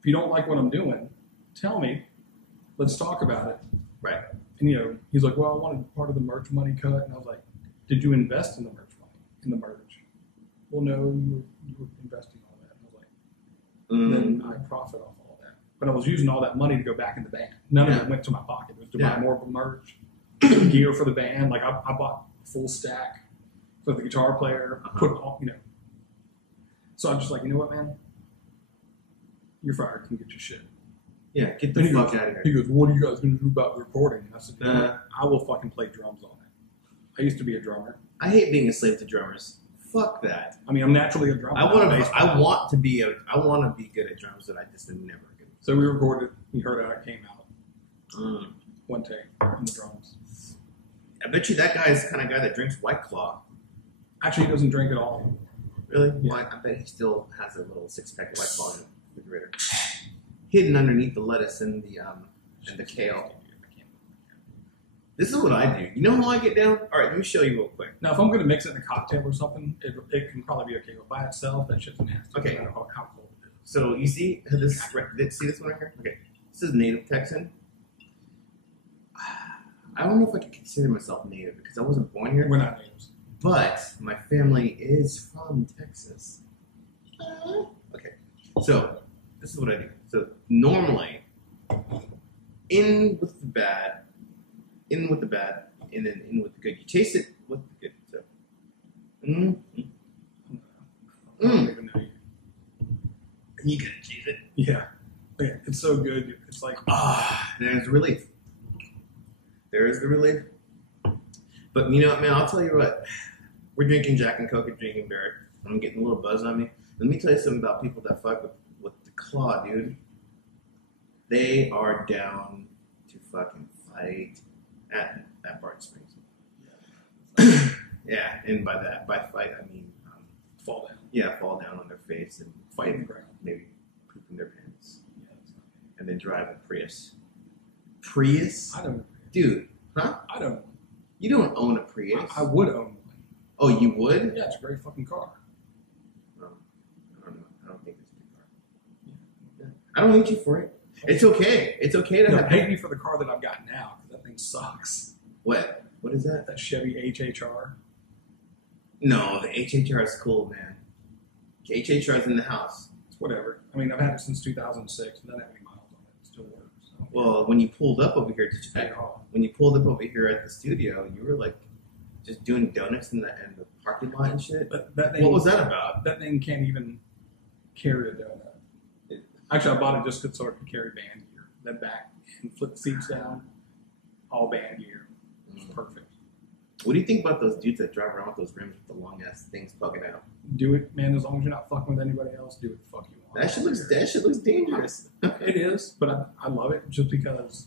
If you don't like what I'm doing, tell me. Let's talk about it." Right. And he's like, "Well, I wanted part of the merch money cut," and I was like, "Did you invest in the merch money? In the merch?" "Well, no, you were investing all that." And I was like, "Then I profit off all that." But I was using all that money to go back in the band. None of it went to my pocket. It was to buy more of the merch, gear for the band. Like I bought a full stack for the guitar player. Put all, So I'm just like, you know what, man? You're fired. Come get your shit. Yeah, get the fuck out of here. He goes, "What are you guys going to do about the recording?" And I said, I will fucking play drums on it. I used to be a drummer. I hate being a slave to drummers. Fuck that. I mean, I'm naturally a drummer. I want to be good at drums, but I just am never good. So we recorded. We heard how it came out. One take on the drums. I bet you that guy is the kind of guy that drinks White Claw. Actually, he doesn't drink at all anymore. Really? Yeah. Well, I bet he still has a little 6-pack of White Claw in the refrigerator, hidden underneath the lettuce and the kale. This is what I do. You know how I get down? All right, let me show you real quick. Now, if I'm going to mix it in a cocktail or something, it can probably be okay. But by itself, that shit's nasty. Okay. No matter how cold it is. So you see this? See this one right here? Okay. This is native Texan. I don't know if I could consider myself native because I wasn't born here. We're not natives. But my family is from Texas. Okay. So this is what I do. So normally, in with the bad, and then in with the good. You chase it with the good. So, I don't even know you. You gotta chase it. Yeah. It's so good. It's like there's relief. There is the relief. But man, I'll tell you what. We're drinking Jack and Coke and drinking beer. I'm getting a little buzz on me. Let me tell you something about people that fuck with the claw, dude. They are down to fucking fight at Barton Springs. Yeah, and by fight I mean fall down. Yeah, fall down on their face and Fight in the ground. Maybe poop in their pants. Yeah, that's not good. And then drive a Prius. Prius? I don't. Dude, huh? I don't. You don't own a Prius. I would own one. Oh, you would? Yeah, it's a great fucking car. I don't know. I don't think it's a good car. Yeah. I don't hate you for it. It's okay. It's okay to hate me for the car that I've got now because that thing sucks. What? What is that? That Chevy HHR. No, the HHR is cool, man. HHR is in the house. It's whatever. I mean, I've had it since 2006 and doesn't have any miles on it. It still works. So. Well, when you pulled up over here at the studio, you were like just doing donuts in the parking lot and shit. That thing, what was that about? That thing can't even carry a donut. Actually, I bought it just so it could carry band gear. That back and flip the seats down, all band gear. It's perfect. What do you think about those dudes that drive around with those rims with the long ass things poking out? Do it, man. As long as you're not fucking with anybody else, do it. Fuck you. That shit looks dangerous. It is, but I love it just because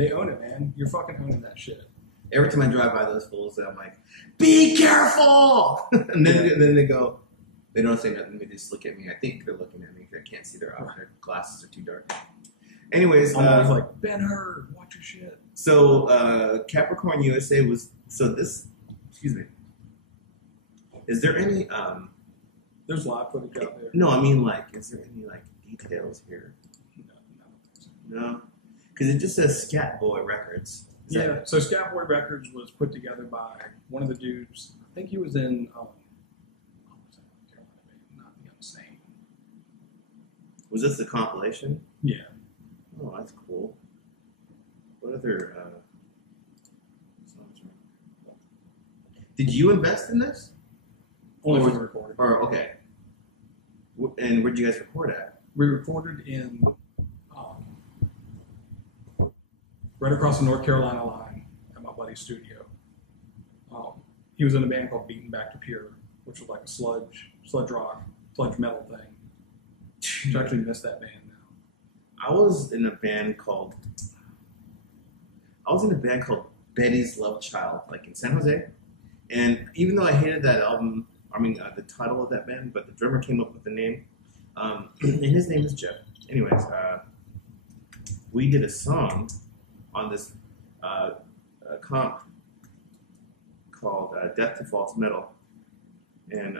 They own it, man. You're fucking owning that shit. Every time I drive by those fools, I'm like, "Be careful!" And then they go, they don't say nothing. They just look at me. I think they're looking at me because I can't see their eyes. Their glasses are too dark. Anyways, I'm always like, Ben-Hur, watch your shit. So Capricorn USA was this. Excuse me. Is there any? There's live footage out there. No, I mean like, is there any like details here? No, because it just says Scat Boy Records. So Scatboy Records was put together by one of the dudes. I think he was in. Not the Unsane. Was this the compilation? Yeah. Oh, that's cool. What other songs? Did you invest in this? Only for the recording. Or okay. And where'd you guys record at? We recorded in right across the North Carolina line at my buddy's studio. He was in a band called Beaten Back to Pure, which was like a sludge rock, sludge metal thing. I actually miss that band now. I was in a band called Betty's Love Child, like in San Jose. And even though I hated that album, the title of that band, but the drummer came up with the name. And his name is Jeff. Anyways, we did a song on this comp called Death to False Metal. And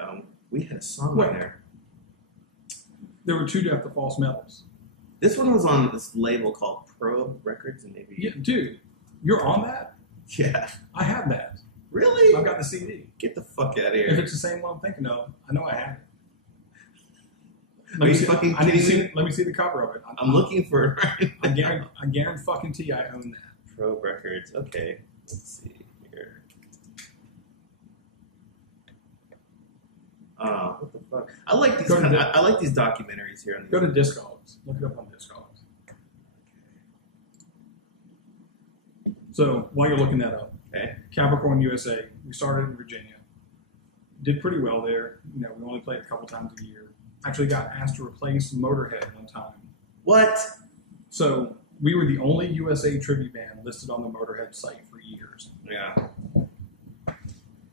we had a song on there. There were 2 Death to False Metals. This one was on this label called Probe Records, and maybe... Yeah, dude, you're on that? Yeah. I have that. Really? I've got the CD. Get the fuck out of here. If it's the same one I'm thinking of, I know I have it. Are you fucking kidding me? Let me see the cover of it. I'm looking for it. I guarantee I own that. Probe Records. Okay. Let's see here. What the fuck? I like these. I like these documentaries here. Go to Discogs. Look it up on Discogs. So while you're looking that up, okay. Capricorn USA. We started in Virginia. Did pretty well there. We only played a couple times a year. Actually got asked to replace Motorhead one time. What? So we were the only USA tribute band listed on the Motorhead site for years. Yeah.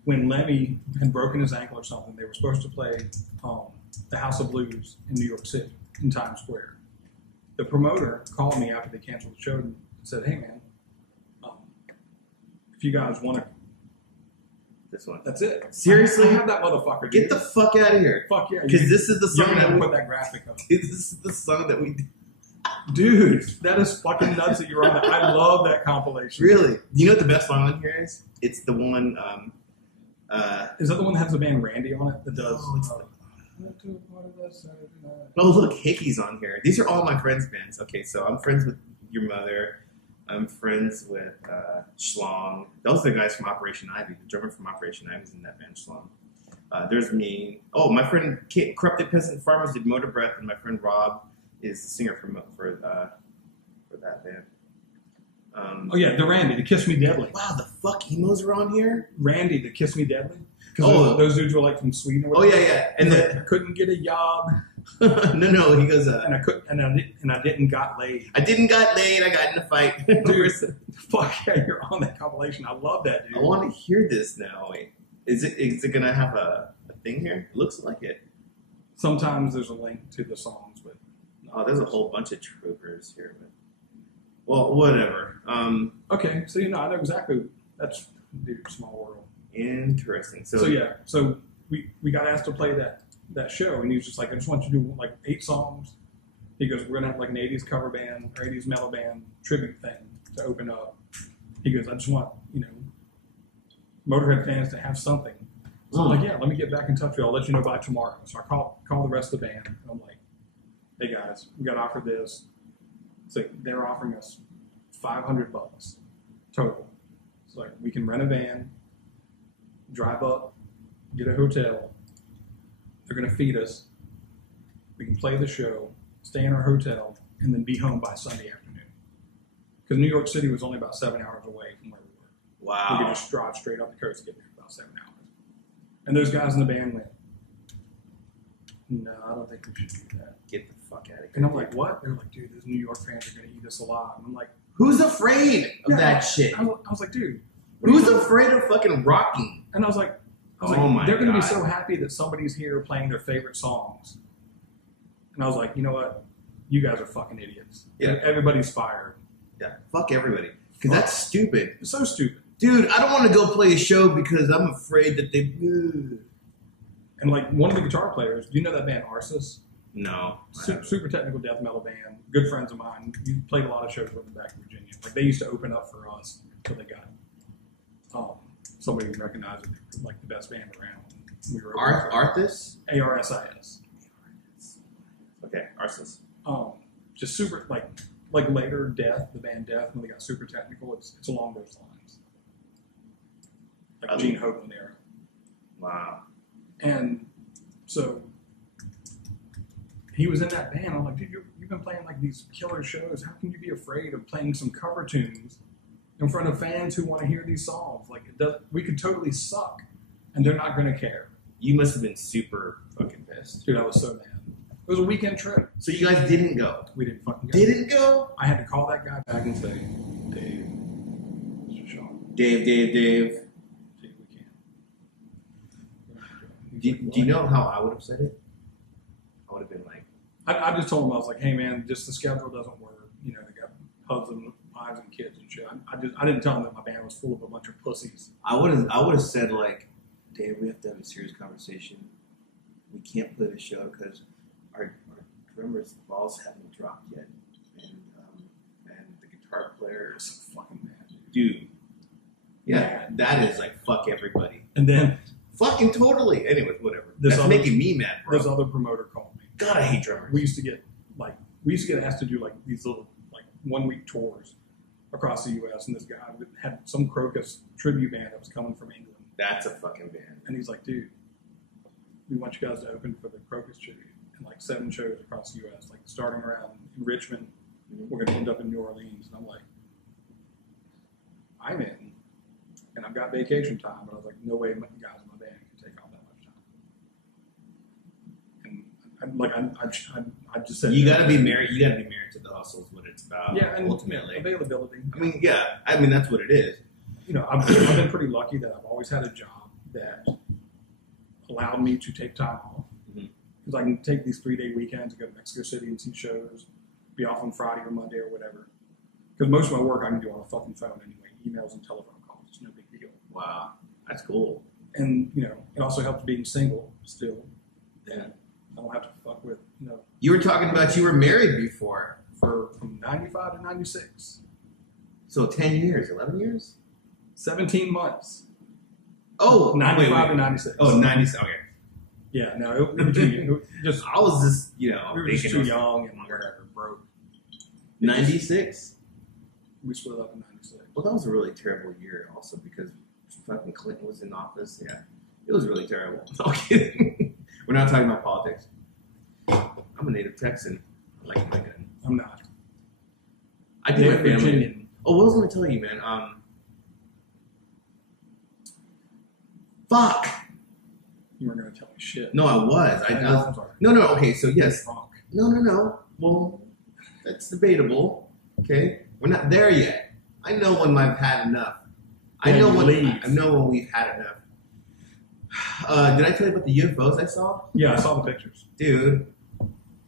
When Lemmy had broken his ankle or something, they were supposed to play the House of Blues in New York City, in Times Square. The promoter called me after they canceled the show and said, "Hey, man, if you guys want to..." This one. That's it. Seriously? I have that motherfucker. Get the fuck out of here. Fuck yeah. Because this is the song that we put that graphic up. This is the song that we did. Dude, that is fucking nuts that you're on that. I love that compilation. Really? You know what the best song on here is? It's the one... is that the one that has the band Randy on it? That does... Oh, look, Hickey's on here. These are all my friends' bands. Okay, so I'm friends with your mother. I'm friends with Schlong. Those are the guys from Operation Ivy. The drummer from Operation Ivy is in that band, Schlong. There's me. Oh, my friend Corrupted Peasant Farmers did Motor Breath, and my friend Rob is the singer for that band. The Randy, the Kiss Me Deadly. Wow, the fuck emos are on here? Randy, the Kiss Me Deadly? Because those dudes were like from Sweden or whatever. Oh, yeah. And I couldn't get a job. No, he goes... and I didn't got laid. I didn't got laid, I got in a fight. Dude, fuck yeah, you're on that compilation. I love that, dude. I want to hear this now. Wait, is it going to have a thing here? It looks like it. Sometimes there's a link to the songs, but... there's a whole bunch of troopers here. But, well, whatever. Okay, so I know exactly. That's, dude, small world. Interesting. So we got asked to play that show, and he was just like, "I just want you to do like 8 songs." He goes, "We're gonna have like an '80s cover band or '80s metal band tribute thing to open up." He goes, "I just want Motorhead fans to have something." So I'm like, "Yeah, let me get back in touch with you. I'll let you know by tomorrow." So I call the rest of the band, and I'm like, "Hey guys, we got offered this." So they're offering us $500 total. It's like we can rent a van, drive up, get a hotel. They're going to feed us. We can play the show, stay in our hotel, and then be home by Sunday afternoon. Because New York City was only about 7 hours away from where we were. Wow. We could just drive straight up the coast and get there in about 7 hours. And those guys in the band went, "No, I don't think we should do that." Get the fuck out of here. And I'm like, "What?" They're like, "Dude, those New York fans are going to eat us alive." And I'm like, Who's afraid of that shit? I was like, dude, who's afraid of fucking rocking? And I was like, they're going to be so happy that somebody's here playing their favorite songs. And I was like, you know what? You guys are fucking idiots. Yeah. Everybody's fired. Yeah. Fuck everybody. Because that's stupid. It's so stupid. Dude, I don't want to go play a show because I'm afraid that they... And like one of the guitar players, do you know that band Arsis? No. Super technical death metal band. Good friends of mine. You played a lot of shows with them back in Virginia. Like they used to open up for us until they got somebody recognized it like the best band around. We were Arthas? ARSIS. Okay, Arsis. Just super like later Death, the band Death, when they got super technical, it's along those lines. Like Gene Hoglan era. Wow. And so he was in that band. I'm like, dude, you've been playing like these killer shows. How can you be afraid of playing some cover tunes in front of fans who want to hear these songs? Like, we could totally suck, and they're not going to care. You must have been super fucking pissed. Dude, I was so mad. It was a weekend trip. So you guys didn't go? We didn't fucking go. Didn't go? I had to call that guy back and say, Dave, Mr. Sean. Dave. We can't. Do you know how I would have said it? I would have been like... I just told him, I was like, hey man, just the schedule doesn't work. You know, they got husbands, wives, and kids and shit. I didn't tell him that my band was full of a bunch of pussies. I would have said like, Dave, we have to have a serious conversation. We can't play the show because our drummer's balls haven't dropped yet, and the guitar player is so fucking mad, dude. Yeah, that is like fuck everybody. And then fucking totally. Anyways, whatever. That's making me mad, bro. This other promoter called me. God, I hate drummers. We used to get asked to do like these little 1 week tours across the U.S. and this guy had some Crocus tribute band that was coming from England. That's a fucking band. And he's like, dude, we want you guys to open for the Crocus tribute. And like 7 shows across the U.S., like starting around in Richmond. We're going to end up in New Orleans. And I'm like, I'm in. And I've got vacation time. But I was like, no way the guys in my band can take all that much time. And I just said, you got to be married. You got to be married to the hustle is what it's about. Yeah, and ultimately availability. I mean, yeah. I mean, that's what it is. You know, I've been pretty lucky that I've always had a job that allowed me to take time off. Because I can take these 3-day weekends and go to Mexico City and see shows, be off on Friday or Monday or whatever. Because most of my work I can do on a fucking phone anyway, emails and telephone calls. It's no big deal. Wow, that's cool. And, you know, it also helps being single still. That I don't have to fuck with, you know. You were talking about you were married before. From 95 to 96. So 10 years, 11 years? 17 months. Oh, 95 to 96. Oh, 96, okay. Yeah, no, it was just I was just, you know, we were just too young and whatever, broke. 96? We split up in 96. Well, that was a really terrible year also because fucking Clinton was in office. Yeah, it was really terrible. No kidding. We're not talking about politics. I'm a native Texan. I like my gun. I'm not. I did my family. Virginian. Oh, what was I going to tell you, man? Fuck. You weren't going to tell me shit. No, I was. I was. Sorry. No. Okay, so yes. Wrong. No. Well, that's debatable. Okay, we're not there yet. I know when I've had enough. I know when we've had enough. Did I tell you about the UFOs I saw? Yeah, I saw the pictures. Dude.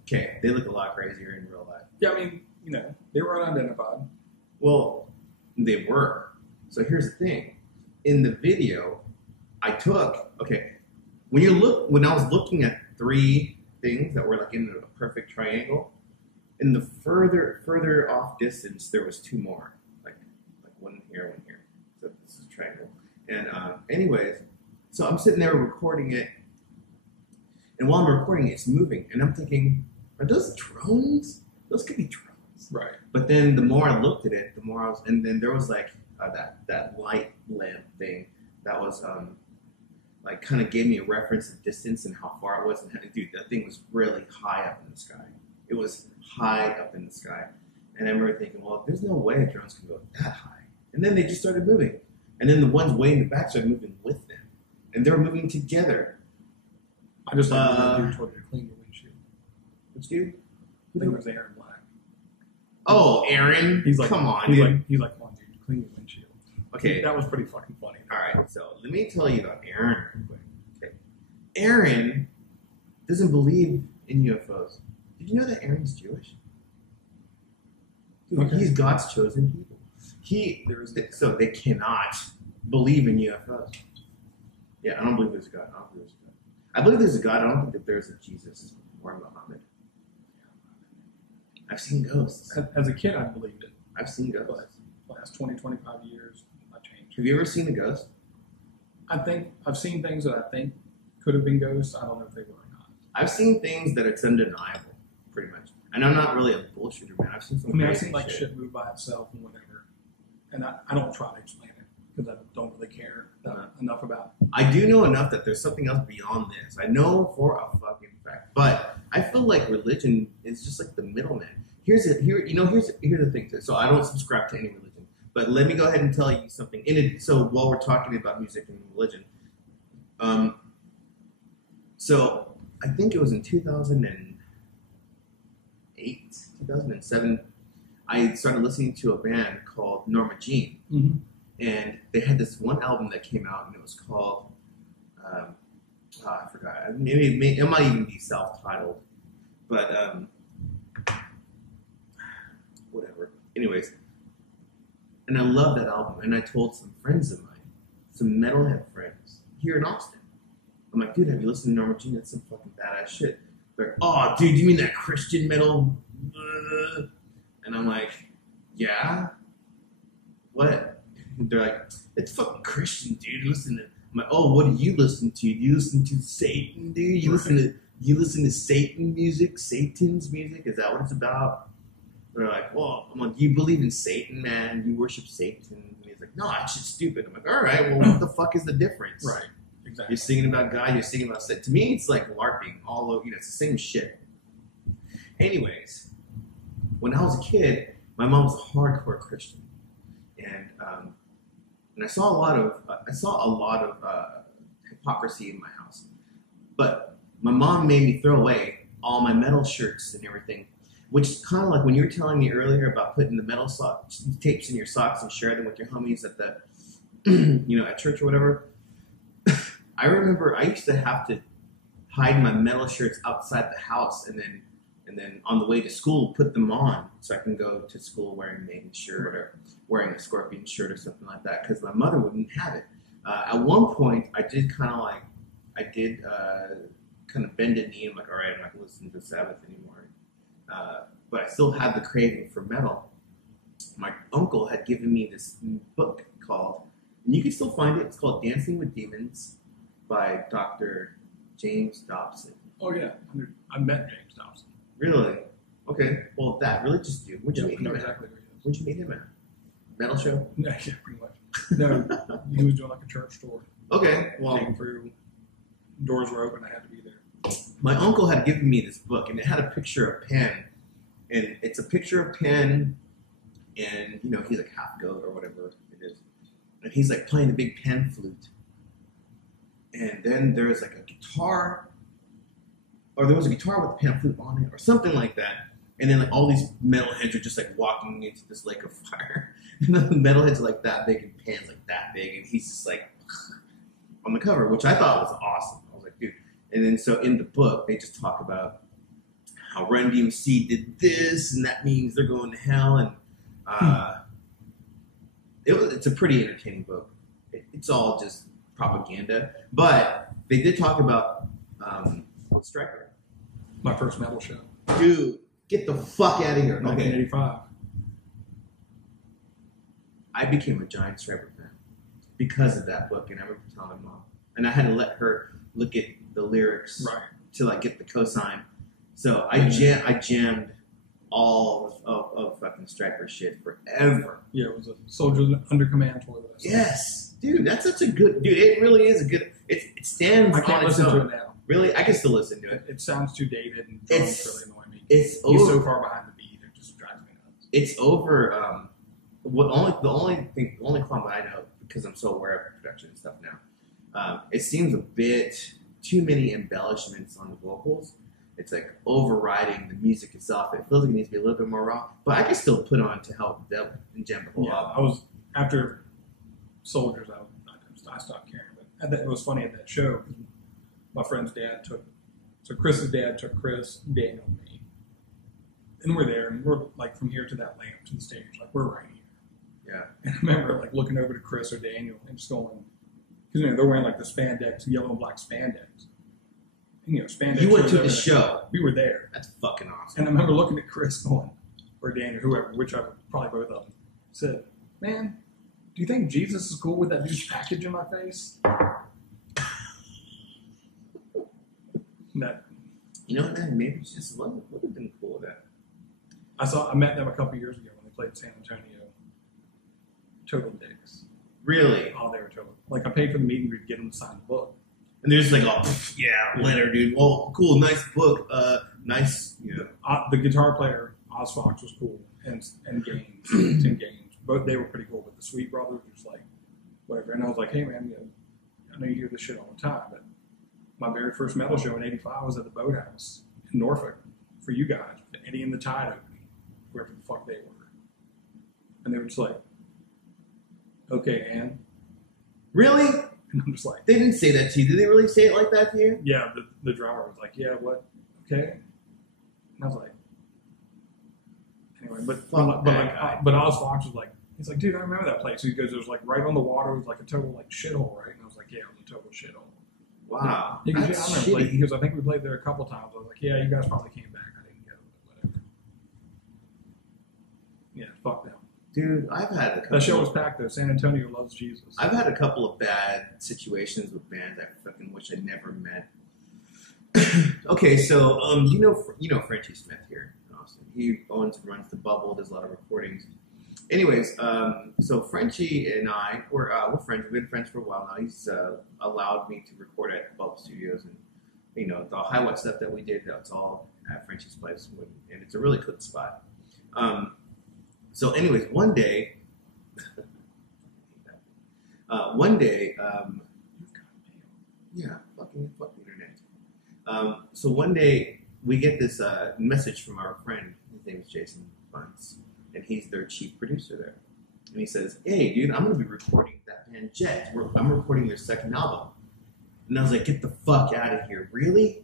Okay, they look a lot crazier in real life. Yeah, I mean, you know, they were unidentified. Well, they were. So here's the thing. In the video I took, when I was looking at 3 things that were like in a perfect triangle, in the further off distance there was 2 more. Like one here, one here. So this is a triangle. And anyways, so I'm sitting there recording it, and while I'm recording it, it's moving, and I'm thinking, are those drones? Those could be drones. Right. But then the more I looked at it, the more and then there was like that light lamp thing that was like kind of gave me a reference of distance and how far it was. And dude, that thing was really high up in the sky. It was high up in the sky. And I remember thinking, well, there's no way drones can go that high. And then they just started moving. And then the ones way in the back started moving with them. And they were moving together. I just like dude told you to clean your windshield. Which dude? I think it was Aaron Black. Oh, Aaron. He's like, come on, he's dude. like, come on, dude, clean your windshield. Okay. That was pretty fucking funny. All right. So let me tell you about Aaron real quick. Okay. Aaron doesn't believe in UFOs. Did you know that Aaron's Jewish? Dude, Okay. He's God's chosen people. So they cannot believe in UFOs. Yeah, I don't believe there's a God. I believe there's a God. I don't think that there's a Jesus or Muhammad. I've seen ghosts. As a kid, I believed it. I've seen ghosts. But the last 20, 25 years, I changed. Have you ever seen a ghost? I think I've seen things that I think could have been ghosts. I don't know if they were or not. I've seen things that it's undeniable, pretty much. And I'm not really a bullshitter, man. I've seen some. I've crazy seen like shit move by itself and whatever, and I don't try to explain it because I don't really care enough about it. I do know enough that there's something else beyond this. I know for a fucking fact, but I feel like religion is just like the middleman. Here's the thing. So I don't subscribe to any religion, but let me go ahead and tell you something. So while we're talking about music and religion, so I think it was in 2008, 2007, I started listening to a band called Norma Jean. Mm-hmm. And they had this one album that came out, and it was called, I forgot. Maybe it might even be self-titled, but whatever. Anyways, and I love that album. And I told some friends of mine, some metalhead friends here in Austin. I'm like, dude, have you listened to Norma Jean? That's some fucking badass shit. They're like, oh, dude, you mean that Christian metal? And I'm like, yeah. What? They're like, it's fucking Christian, dude. Listen to. I'm like, oh, what do you listen to? Do you listen to Satan, dude? You listen to Satan music? Satan's music? Is that what it's about? They're like, well, I'm like, do you believe in Satan, man? You worship Satan? And he's like, no, that shit's stupid. I'm like, all right, well, what the fuck is the difference? Right, exactly. You're singing about God. You're singing about Satan. To me, it's like LARPing. All over, it's the same shit. Anyways, when I was a kid, my mom was a hardcore Christian, and I saw a lot of hypocrisy in my house. But my mom made me throw away all my metal shirts and everything, which is kind of like when you were telling me earlier about putting the metal tapes in your socks and sharing them with your homies at the, at church or whatever. I remember I used to have to hide my metal shirts outside the house, and then on the way to school, put them on so I can go to school wearing a Maiden shirt or wearing a Scorpion shirt or something like that, because my mother wouldn't have it. At one point, I did kind of bend a knee and like, all right, I'm not going to listen to Sabbath anymore. But I still had the craving for metal. My uncle had given me this book called, and you can still find it, it's called Dancing with Demons by Dr. James Dobson. Oh, yeah. I met James Dobson. Really? Okay. Well, that religious dude. Where'd you meet him at? Exactly where he is. Where'd you meet him at? Metal show? No, yeah, pretty much. No, he was doing like a church tour. Okay. Well, Came through. Doors were open. I had to be there. my uncle had given me this book, and it had a picture of Penn. And it's a picture of Penn, and, he's like half goat or whatever it is. And he's like playing the big Penn flute. And then there's like a guitar, or there was a guitar with the Penn flute on it, or something like that. And then like all these metalheads are just like walking into this lake of fire. And the metalheads are like that big, and Penn's like that big, and he's just like on the cover, which I thought was awesome. I was like, dude. And then so in the book, they just talk about how Run DMC did this, and that means they're going to hell. And it's a pretty entertaining book. It's all just propaganda, but they did talk about Striker. My first metal show. Dude, get the fuck out of here. Okay. 1985. I became a giant Striker fan because of that book, and I remember telling my mom, and I had to let her look at the lyrics to like get the cosign. So I jammed all of fucking Striker shit forever. Yeah, it was a Soldiers Under Command tour. Yes, dude, that's such a good dude. It really is a good. It stands. I can't on its listen own. to it now. Really, I can still listen to it. It sounds too dated, and drums really annoy me. It's He's over. so far behind the beat, it just drives me nuts. It's over. The only clump I know, because I'm so aware of production and stuff now. It seems a bit too many embellishments on the vocals, it's like overriding the music itself. It feels like it needs to be a little bit more raw, but I can still put on To Help the Devil and jam the whole album. I was after Soldiers. I stopped caring, but it was funny at that show. My friend's dad Chris's dad took Chris, Daniel, and me, and we're there, and we're like from here to that lamp to the stage, like we're right here. Yeah. And I remember like looking over to Chris or Daniel and just going, because they're wearing like the spandex, yellow and black spandex. And, spandex. You went to the show. We were there. That's fucking awesome. And I remember looking at Chris going, or Daniel, whoever, whichever, probably both of them, said, "Man, do you think Jesus is cool with that dude's package in my face?" That, man, maybe it's just would have been cool with that. I met them a couple years ago when they played San Antonio. Total dicks. Really? Oh, they were total. Like, I paid for the meet and greet to get them to sign the book. And they're just like, oh, yeah, later, dude. Well, cool, nice book. Nice, The guitar player, Oz Fox, was cool. And Gaines, Tim Gaines. Both, they were pretty cool. But the Sweet Brothers were just like, whatever. And I was like, hey, man, I know you hear this shit all the time, but my very first metal show in '85 was at the Boathouse in Norfolk for you guys, the Eddie and the Tide opening, whoever the fuck they were. And they were just like, okay, and? Really? And I'm just like... They didn't say that to you. Did they really say it like that to you? Yeah, the drummer was like, yeah, what? Okay. And I was like... Anyway, but Oz Fox was like, he's like, dude, I remember that place. He goes, it was like right on the water. It was like a total like shithole, right? And I was like, yeah, it was a total shithole. Wow. He goes, yeah, I remember playing, because I think we played there a couple times. I was like, yeah, you guys probably came back. I didn't go, but whatever. Yeah, fuck them. Dude, I've had a couple. That show was packed though. San Antonio loves Jesus. I've had a couple of bad situations with bands I fucking wish I never met. Okay, so you know Frenchie Smith here in Austin. He owns and runs the Bubble. Does a lot of recordings. Anyways, so Frenchie and I we're friends. We've been friends for a while now. He's allowed me to record at the Bubble Studios, and the highlight stuff that we did. That's all at Frenchie's place, and it's a really cool spot. So, anyways, one day, yeah, fuck the internet. So one day we get this message from our friend. His name is Jason Bunce, and he's their chief producer there. And he says, "Hey, dude, I'm going to be recording that band Jet. I'm recording their second album." And I was like, "Get the fuck out of here, really?"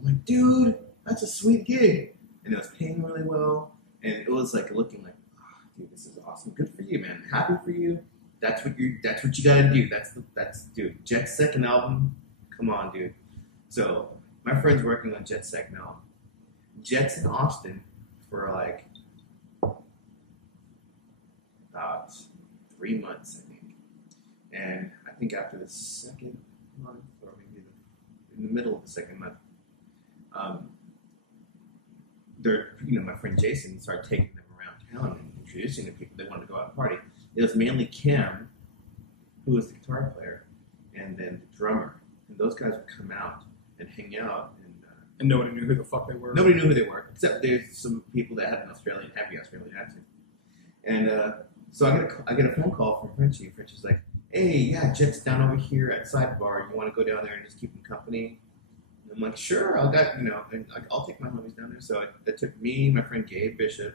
I'm like, "Dude, that's a sweet gig," and it was paying really well, and it was like looking like, dude, this is awesome. Good for you, man. Happy for you. That's what you gotta do. That's dude. Jet's second album. Come on, dude. So my friend's working on Jet's second album. Jet's in Austin for like about 3 months, I think. And I think after the second month, or maybe in the middle of the second month, my friend Jason started taking them around town and introducing the people they wanted to go out and party. It was mainly Kim, who was the guitar player, and then the drummer. And those guys would come out and hang out. And nobody knew who the fuck they were? Nobody knew who they were, except there's some people that had an heavy Australian accent. And so I get a phone call from Frenchie. Frenchie's like, "Hey, yeah, Jet's down over here at Sidebar. You want to go down there and just keep them company?" And I'm like, "Sure, and I'll take my homies down there." So I took me, my friend Gabe Bishop,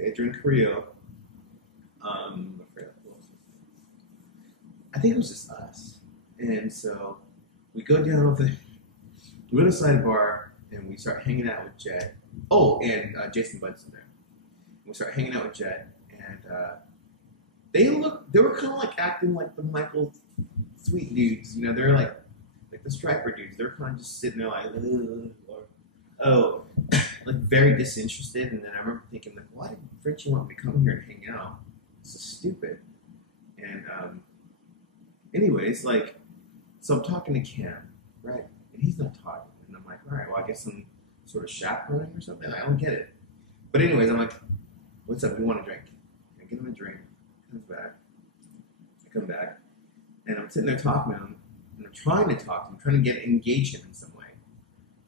Adrian Carrillo. I think it was just us. And so we go down over there. We go to Sidebar and we start hanging out with Jet. Oh, and Jason Bunson there. And we start hanging out with Jet, and they were kind of like acting like the Michael Sweet dudes. They're like the Striper dudes. They're kind of just sitting there like, like very disinterested. And then I remember thinking, like, why did Frenchie want me to come here and hang out? This is stupid. And anyways, like, so I'm talking to Cam, right? And he's not talking. And I'm like, all right, well, I guess I'm sort of chaperoning or something. I don't get it. But anyways, I'm like, what's up? We want a drink. I get him a drink. He comes back. I come back. And I'm sitting there talking to him. And I'm trying to talk to him, trying to engage him in some way.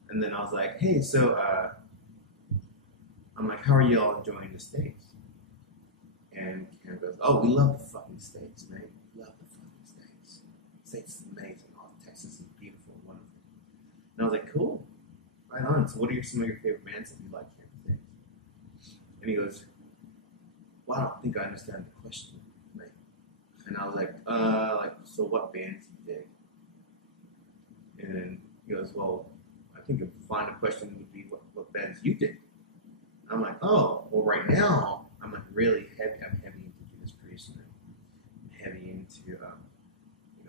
And then I was like, hey, so, I'm like, how are you all enjoying the States? And Cam goes, oh, we love the fucking States, man. We love the fucking States. States is amazing. Oh, Texas is beautiful and wonderful. And I was like, cool. right on. So what are some of your favorite bands that you like here? And he goes, well, I don't think I understand the question. Like, and I was like, so what bands do you dig? And then he goes, well, I think a fine question would be what bands you dig. And I'm like, oh, well, right now I'm like really heavy. I'm heavy into Judas Priest, and I'm heavy into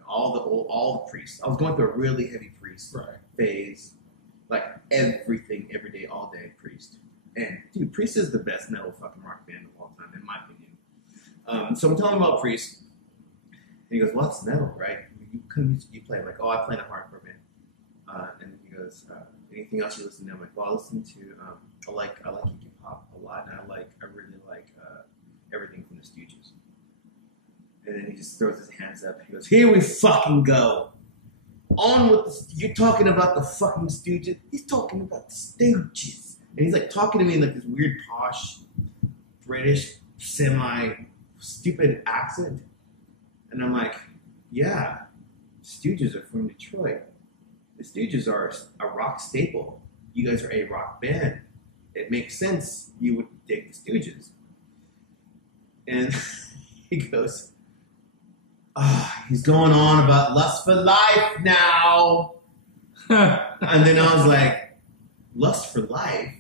all the priests. I was going through a really heavy priest phase, like everything, every day, all day, Priest. And dude, Priest is the best metal fucking rock band of all time, in my opinion. So I'm telling him about Priest, and he goes, "Well, it's metal, right? You couldn't music you play?" I'm like, "Oh, I play in a hardcore band." And he goes, "Anything else you listen to?" I'm like, "Well, I listen to I like hip hop a lot, and I really like everything from the Stooges." And then he just throws his hands up. He goes, "Here we fucking go. On with you're talking about the fucking Stooges. He's talking about the Stooges." And he's like talking to me in like this weird posh, British, semi-stupid accent. And I'm like, yeah, Stooges are from Detroit. The Stooges are a rock staple. You guys are a rock band. It makes sense you would dig the Stooges. And he goes, he's going on about Lust for Life now. And then I was like, Lust for Life?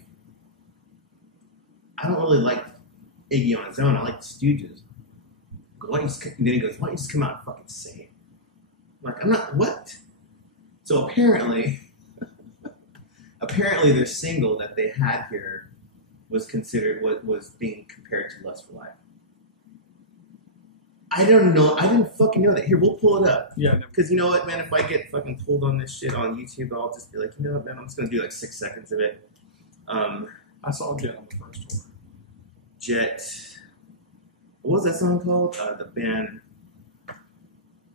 I don't really like Iggy on his own. I like the Stooges. And then he goes, why don't you just come out and fucking say it? I'm like, I'm not, what? So apparently their single that they had here was being compared to Lust for Life. I don't know. I didn't fucking know that. Here, we'll pull it up. Yeah. Because you know what, man? If I get fucking pulled on this shit on YouTube, I'll just be like, you know what, man? I'm just going to do like 6 seconds of it. I saw Jet on the first tour. Jet. What was that song called? The band.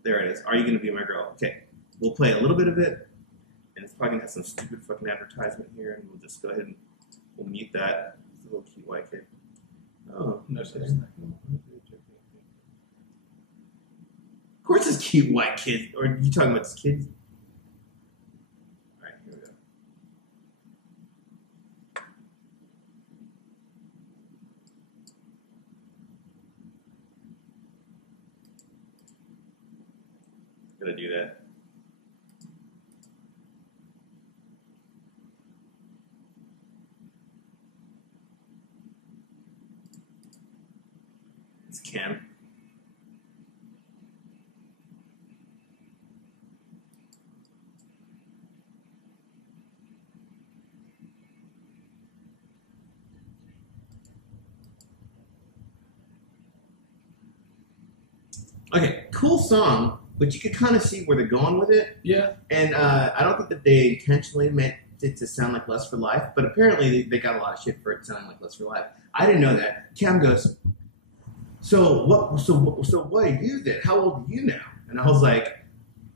There it is. Are You Gonna Be My Girl? Okay. We'll play a little bit of it. And it's probably going to have some stupid fucking advertisement here. And we'll just go ahead and we'll mute that. It's a little cute white kid. Oh. No such thing. Of course it's cute white kid. Or are you talking about this kid? Alright, here we go. Gotta do that. It's Cam. Okay, cool song, but you could kind of see where they're going with it. Yeah. And I don't think that they intentionally meant it to sound like Lust for Life, but apparently they got a lot of shit for it sounding like Lust for Life. I didn't know that. Cam goes, so what are you then? How old are you now? And I was like,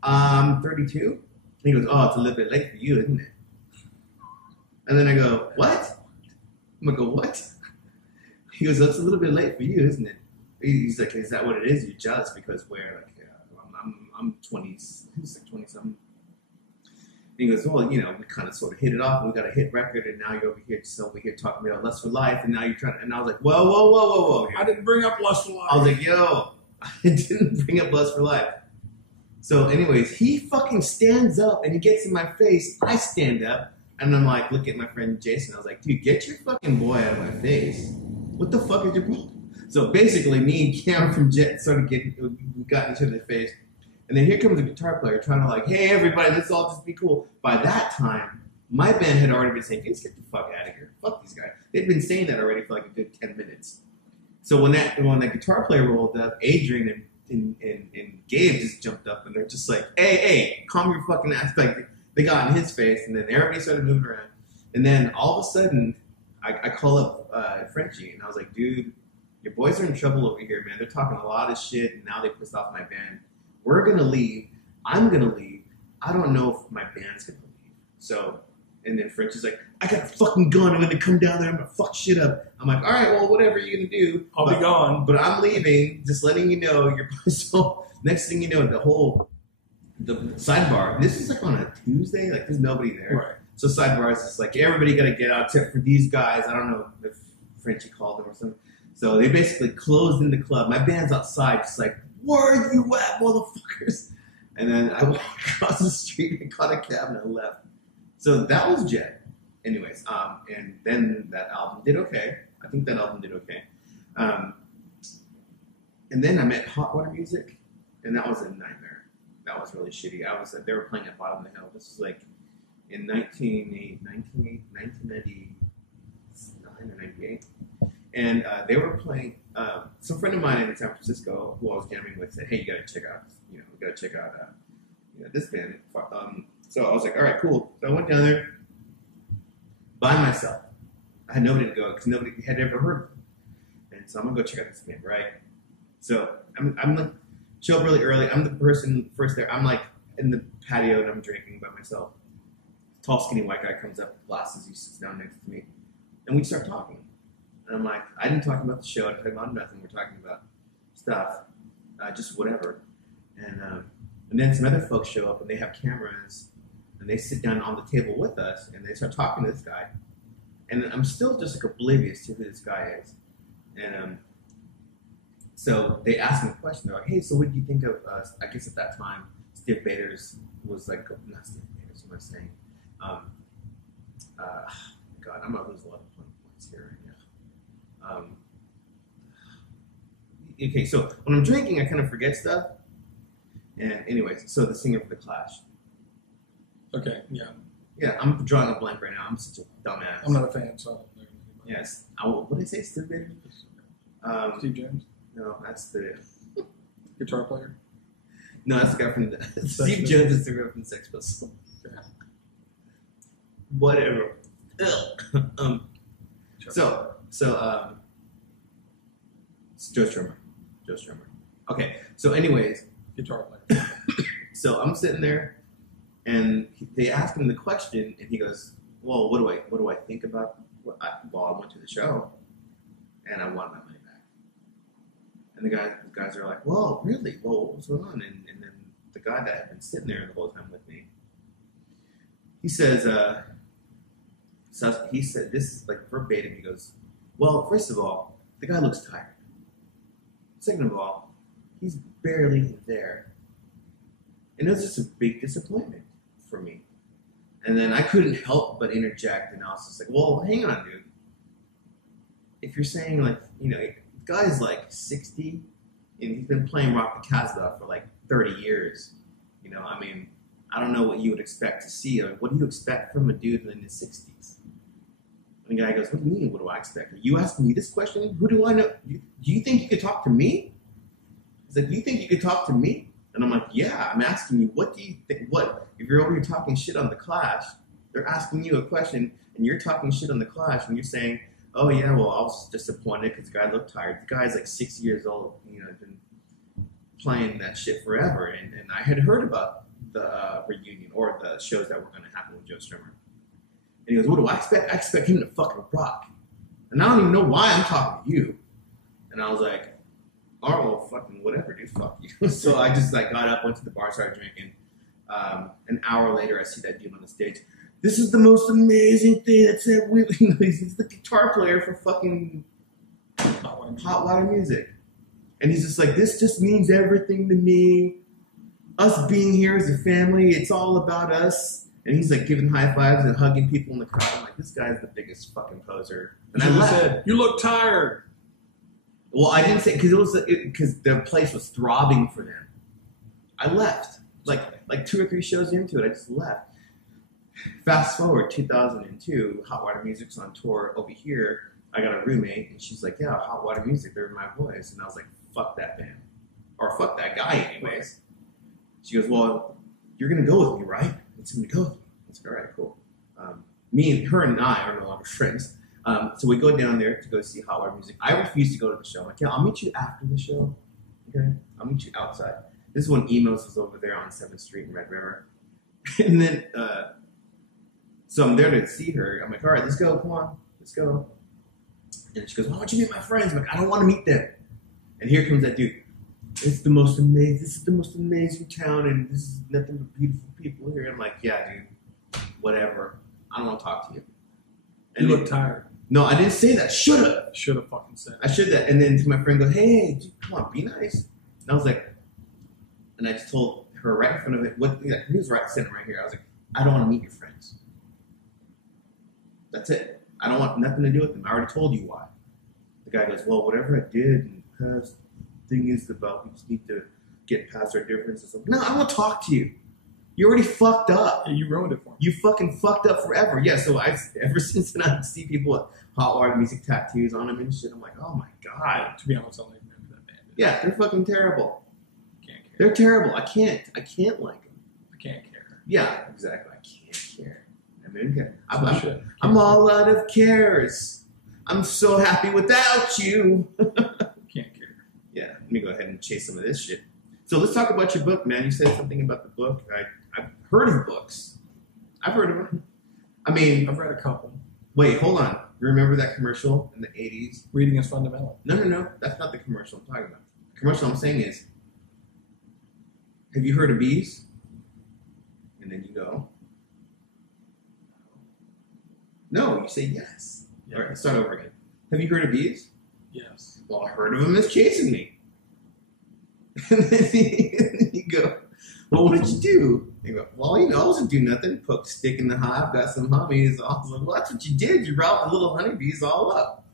32. And he goes, oh, it's a little bit late for you, isn't it? And then I go, what? I'm gonna go, what? He goes, it's a little bit late for you, isn't it? He's like, is that what it is? You're jealous because we're like, I'm 20, he's like 20 something. And he goes, well, you know, we kind of sort of hit it off. And we got a hit record, and now you're over here talking about Lust for Life, and now you're trying to. And I was like, whoa. I didn't bring up Lust for Life. I was like, yo, I didn't bring up Lust for Life. So, anyways, he fucking stands up and he gets in my face. I stand up, and I'm like, look at my friend Jason. I was like, dude, get your fucking boy out of my face. What the fuck is your problem? So basically, me and Cam from Jet started we got each other in the face. And then here comes a guitar player trying to like, hey, everybody, let's all just be cool. By that time, my band had already been saying, let's get the fuck out of here. Fuck these guys. They'd been saying that already for like a good 10 minutes. So when that guitar player rolled up, Adrian and Gabe just jumped up and they're just like, hey, calm your fucking ass. Like, they got in his face, and then everybody started moving around. And then all of a sudden, I call up Frenchie, and I was like, dude, your boys are in trouble over here, man. They're talking a lot of shit, and now they pissed off my band. We're going to leave. I'm going to leave. I don't know if my band's going to leave. So, and then French is like, I got a fucking gun. I'm going to come down there. I'm going to fuck shit up. I'm like, all right, well, whatever you're going to do. I'll be gone. But I'm leaving. Just letting you know. So, next thing you know, the sidebar, this is like on a Tuesday. Like, there's nobody there. Right. So sidebar is just like everybody got to get out except for these guys. I don't know if Frenchie called them or something. So they basically closed in the club. My band's outside, just like, where are you at, motherfuckers? And then I walked across the street and caught a cab and I left. So that was Jet. Anyways, and then that album did okay. I think that album did okay. And then I met Hot Water Music, and that was a nightmare. That was really shitty. They were playing at Bottom of the Hill. This was like in 1999 or 98. And they were playing, some friend of mine in San Francisco who I was jamming with said, hey, you gotta check out, this band. So I was like, all right, cool. So I went down there by myself. I had nobody to go because nobody had ever heard of them. And so I'm gonna go check out this band, right? So I'm like, show up really early. I'm the person first there. I'm like in the patio and I'm drinking by myself. Tall, skinny white guy comes up with glasses. He sits down next to me, and we start talking. And I'm like, I didn't talk about the show. I didn't talk about nothing. We're talking about stuff, just whatever. And then some other folks show up and they have cameras and they sit down on the table with us and they start talking to this guy. And I'm still just like oblivious to who this guy is. And so they asked me a question. They're like, hey, so what do you think of, I guess at that time, Steve Bader's was like, not Steve Bader's, what am I saying? God, I'm going to lose a lot of points here right now. Okay, so when I'm drinking, I kind of forget stuff. And anyways, so the singer for The Clash. Okay, yeah. Yeah, I'm drawing a blank right now. I'm such a dumbass. I'm not a fan, so I don't know. Yes. What did I say? Steve Bader? Steve Jones? No, that's the... Guitar player? No, that's the guy from... Steve Jones is the guy from Sex Pistols. Okay. Whatever. So, Joe Strummer. Okay, so anyways... Guitar player. So I'm sitting there, and they asked him the question, and he goes, well, what do I think about... I went to the show, and I wanted my money back. And the guys are like, well, really? Well, what was going on? And then the guy that had been sitting there the whole time with me, he says, this is like verbatim, he goes, well, first of all, the guy looks tired. Second of all, he's barely there. And it was just a big disappointment for me. And then I couldn't help but interject, and I was just like, well, hang on, dude. If you're saying, like, the guy's like 60, and he's been playing Rock the Casbah for like 30 years. I mean, I don't know what you would expect to see. Like, what do you expect from a dude in his 60s? And the guy goes, what do you mean, what do I expect? Are you asking me this question? Who do I know? Do you think you could talk to me? He's like, you think you could talk to me? And I'm like, yeah, I'm asking you, what do you think? What? If you're over here talking shit on The Clash, they're asking you a question, and you're talking shit on The Clash, and you're saying, oh, yeah, well, I was disappointed because the guy looked tired. The guy's like 6 years old, been playing that shit forever. And I had heard about the reunion or the shows that were going to happen with Joe Strummer. And he goes, what do I expect? I expect him to fucking rock. And I don't even know why I'm talking to you. And I was like, all right, well, fucking whatever, dude, fuck you. So I just got up, went to the bar, started drinking. An hour later, I see that dude on the stage. This is the most amazing thing that said, he's the guitar player for fucking Hot Water Music. And he's just like, this just means everything to me. Us being here as a family, it's all about us. And he's like giving high fives and hugging people in the crowd. I'm like, this guy's the biggest fucking poser. And I said, you look tired. Well, I didn't say, because the place was throbbing for them. I left. Like 2 or 3 shows into it, I just left. Fast forward, 2002, Hot Water Music's on tour over here. I got a roommate, and she's like, yeah, Hot Water Music, they're my boys. And I was like, fuck that band. Or fuck that guy anyways. She goes, well, you're going to go with me, right? It's going to go with me. I was like, all right, cool. Her and I are no longer friends. So we go down there to go see Hot Water Music. I refuse to go to the show. I'm like, yeah, I'll meet you after the show. Okay? I'll meet you outside. This is when Emos was over there on 7th Street in Red River. And then, so I'm there to see her. I'm like, all right, let's go. Come on. Let's go. And she goes, why don't you meet my friends? I'm like, I don't want to meet them. And here comes that dude. This is the most amazing town, and this is nothing but beautiful people here. I'm like, yeah, dude, whatever. I don't want to talk to you. And you look tired. No, I didn't say that. Should have fucking said it. I should have. And then my friend goes, hey, come on, be nice. And I was like, and I just told her right in front of it, he was sitting right here. I was like, I don't want to meet your friends. That's it. I don't want nothing to do with them. I already told you why. The guy goes, well, whatever I did in the past, thing is about we just need to get past our differences. No, I don't want to talk to you. You already fucked up. Yeah, you ruined it for me. You fucking fucked up forever. Yeah, so ever since then I see people with hot wire music tattoos on them and shit. I'm like, oh my god. To be honest, I don't even remember that band. Yeah, they're fucking terrible. Can't care. They're terrible. I can't like them. I can't care. Yeah, exactly. I can't care. I mean, I'm all out of cares. I'm so happy without you. Can't care. Yeah, let me go ahead and chase some of this shit. So let's talk about your book, man. You said something about the book. I've heard of books. I've heard of them. I mean, I've read a couple. Wait, hold on. You remember that commercial in the 80s? Reading is fundamental. No. That's not the commercial I'm talking about. The commercial I'm saying is, have you heard of bees? And then you go, no, you say yes. All right, let's start over again. Have you heard of bees? Yes. Well, I heard of them as chasing me. And then you go, well, what did you do? You go, well, I wasn't doing nothing. Poke a stick in the hive, got some honeybees. I was like, well, that's what you did. You riled the little honeybees all up.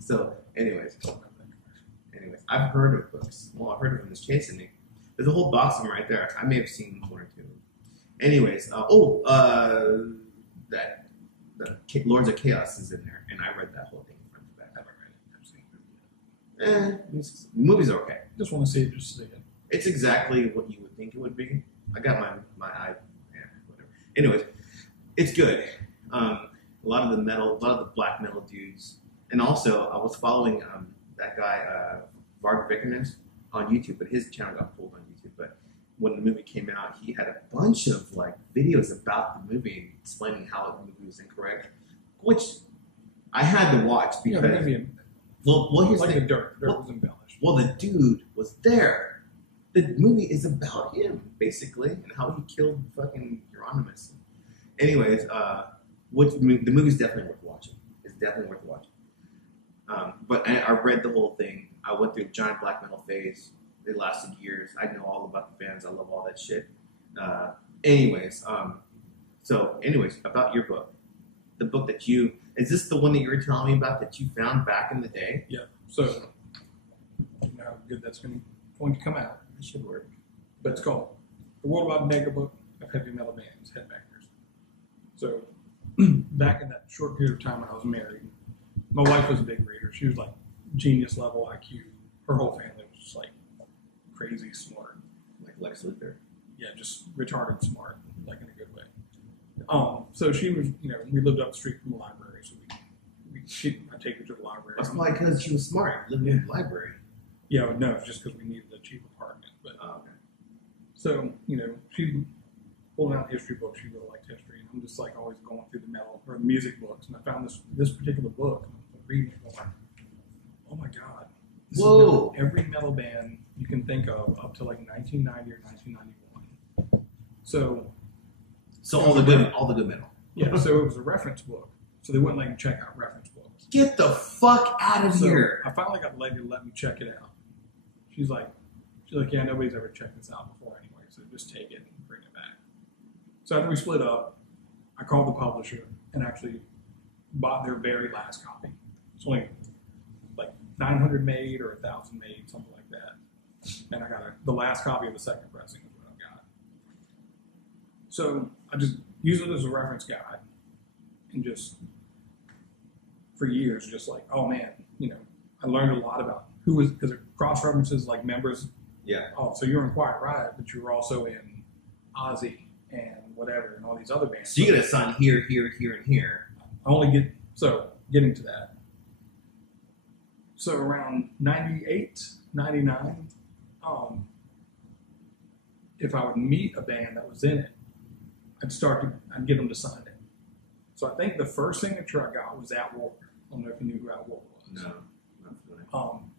So, anyways, I've heard of books. Well, I've heard of them as chasing me. There's a whole box of them right there. I may have seen one or two. Anyways, that Lords of Chaos is in there, and I read that whole thing front to back. I haven't read it. I've seen it. The movie's okay. Just want to see it, just to see it. It's exactly what you would think it would be. I got my eye, whatever. Anyways, it's good. A lot of the black metal dudes, and also I was following that guy Varg Vikernes on YouTube, but his channel got pulled on YouTube. But when the movie came out, he had a bunch of like videos about the movie and explaining how the movie was incorrect, which I had to watch because here's like the the dirt. The dirt was embellished. Well, the dude was there. The movie is about him, basically, and how he killed fucking Euronymous. Anyways, the movie's definitely worth watching. It's definitely worth watching. But I read the whole thing. I went through a giant black metal phase. It lasted years. I know all about the bands. I love all that shit. Anyways, about your book. The book that is this the one that you were telling me about that you found back in the day? Yeah. So, you know how good that's going to come out. It should work. But it's called The Worldwide Mega Book of Heavy Metal Bands, Headbangers. So, back in that short period of time when I was married, my wife was a big reader. She was like genius level IQ. Her whole family was just like crazy smart. Like Lex Luthor. Yeah, just retarded smart, like in a good way. So she was, we lived up the street from the library, so I'd take her to the library. That's why, because she was smart, living in the library. Yeah, no, just because we needed a cheap apartment. But okay. So, she pulled out history books. She really liked history, and I'm just like always going through the metal or the music books, and I found this particular book, and I'm reading it, going, oh my god, this whoa! Is every metal band you can think of up to like 1990 or 1991. So all the good metal. Yeah, so it was a reference book. So they wouldn't let you check out reference books. Get the fuck out of here! I finally got the lady to let me check it out. She's like, yeah, nobody's ever checked this out before anyway, so just take it and bring it back. So after we split up, I called the publisher and actually bought their very last copy. It's only like 900 made or 1,000 made, something like that. And I got the last copy of the second pressing is what I got. So I just use it as a reference guide and just for years, just like, oh man, I learned a lot about who was, because it cross references like members. Yeah. Oh, so you're in Quiet Riot, but you were also in Ozzy and whatever and all these other bands. So you get a sign here, here, here, and here. Getting to that. So around 98, 99, if I would meet a band that was in it, I'd get them to sign it. So I think the first signature I got was At War. I don't know if you knew who At War was. No.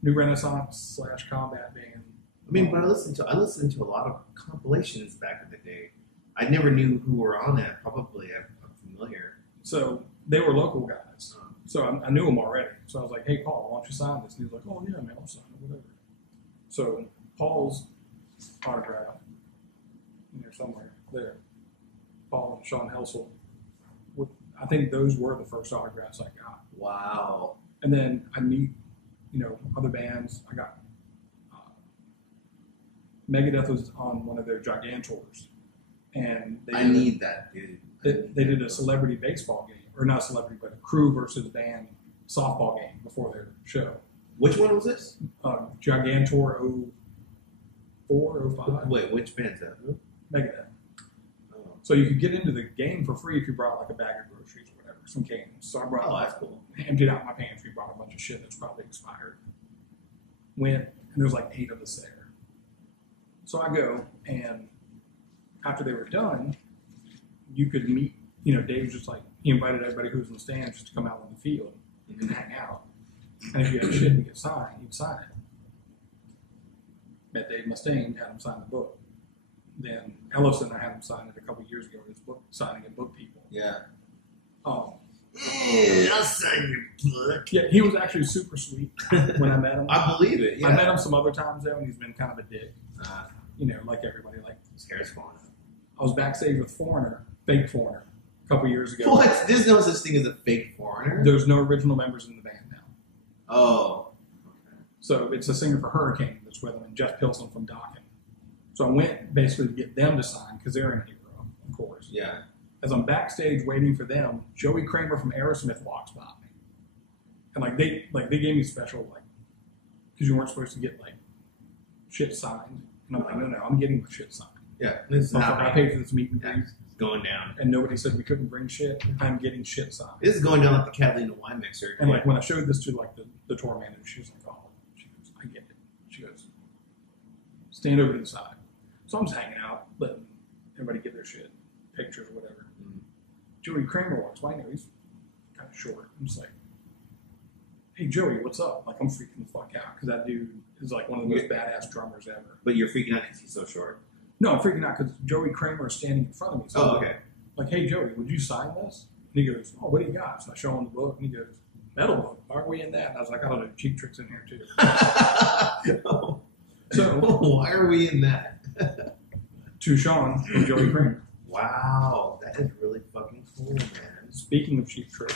New Renaissance / combat band. I mean, but I listened to a lot of compilations back in the day. I never knew who were on that. Probably I'm So they were local guys. So I knew them already. So I was like, hey, Paul, why don't you sign this? And he was like, oh, yeah, man, I'll sign it, whatever. So Paul's autograph, somewhere there. Paul and Sean Helsel. I think those were the first autographs I got. Wow. And then I meet, other bands. I got Megadeth was on one of their Gigantors. And I need that, dude. They did a celebrity baseball game. Or not celebrity, but a crew versus band softball game before their show. Which one was this? Gigantor 04, 05. Wait, which band's that? Megadeth. Oh. So you could get into the game for free if you brought like a bag of groceries or whatever, some cans. So I brought that's cool. Emptied out my pantry, brought a bunch of shit that's probably expired. Went, and there's like 8 of us there. So I go, and after they were done, you could meet, Dave was just like, he invited everybody who was in the stands just to come out on the field and hang out. And if you had shit to get signed, he'd sign it. Met Dave Mustaine, had him sign the book. Then Ellison, I had him sign it a couple years ago, his book, signing at Book People. Yeah. I'll sign your book. Yeah, he was actually super sweet when I met him. I believe it, yeah. I met him some other times, though, and he's been kind of a dick. Like everybody. Like, his hair's falling out. I was backstage with Foreigner, fake Foreigner, a couple years ago. What? There's no such thing as a fake Foreigner? There's no original members in the band now. Oh. Okay. So it's a singer for Hurricane that's with him, and Jeff Pilson from Dokken. So I went basically to get them to sign, because they're in Hero, of course. Yeah. As I'm backstage waiting for them, Joey Kramer from Aerosmith walks by me. And they gave me special, because you weren't supposed to get shit signed. And I'm like, no, I'm getting my shit signed. Yeah. This is I paid for this meet and greet. It's going down. And nobody said we couldn't bring shit. I'm getting shit signed. This is going down like the Catalina wine mixer. And when I showed this to the tour manager, she was like, oh, she goes, I get it. She goes, stand over to the side. So I'm just hanging out, letting everybody get their shit, pictures or whatever. Mm-hmm. Joey Kramer walks by. He's kind of short. I'm just like, hey, Joey, what's up? I'm freaking the fuck out, because that dude is one of the most badass drummers ever. But you're freaking out because he's so short? No, I'm freaking out because Joey Kramer is standing in front of me. So okay. Hey, Joey, would you sign this? And he goes, oh, what do you got? So I show him the book, and he goes, metal book. Why are we in that? And I was like, I don't know, Cheap Trick's in here too. So why are we in that? To Sean from Joey Kramer. Wow, that is really fucking cool, man. Speaking of Cheap Trick,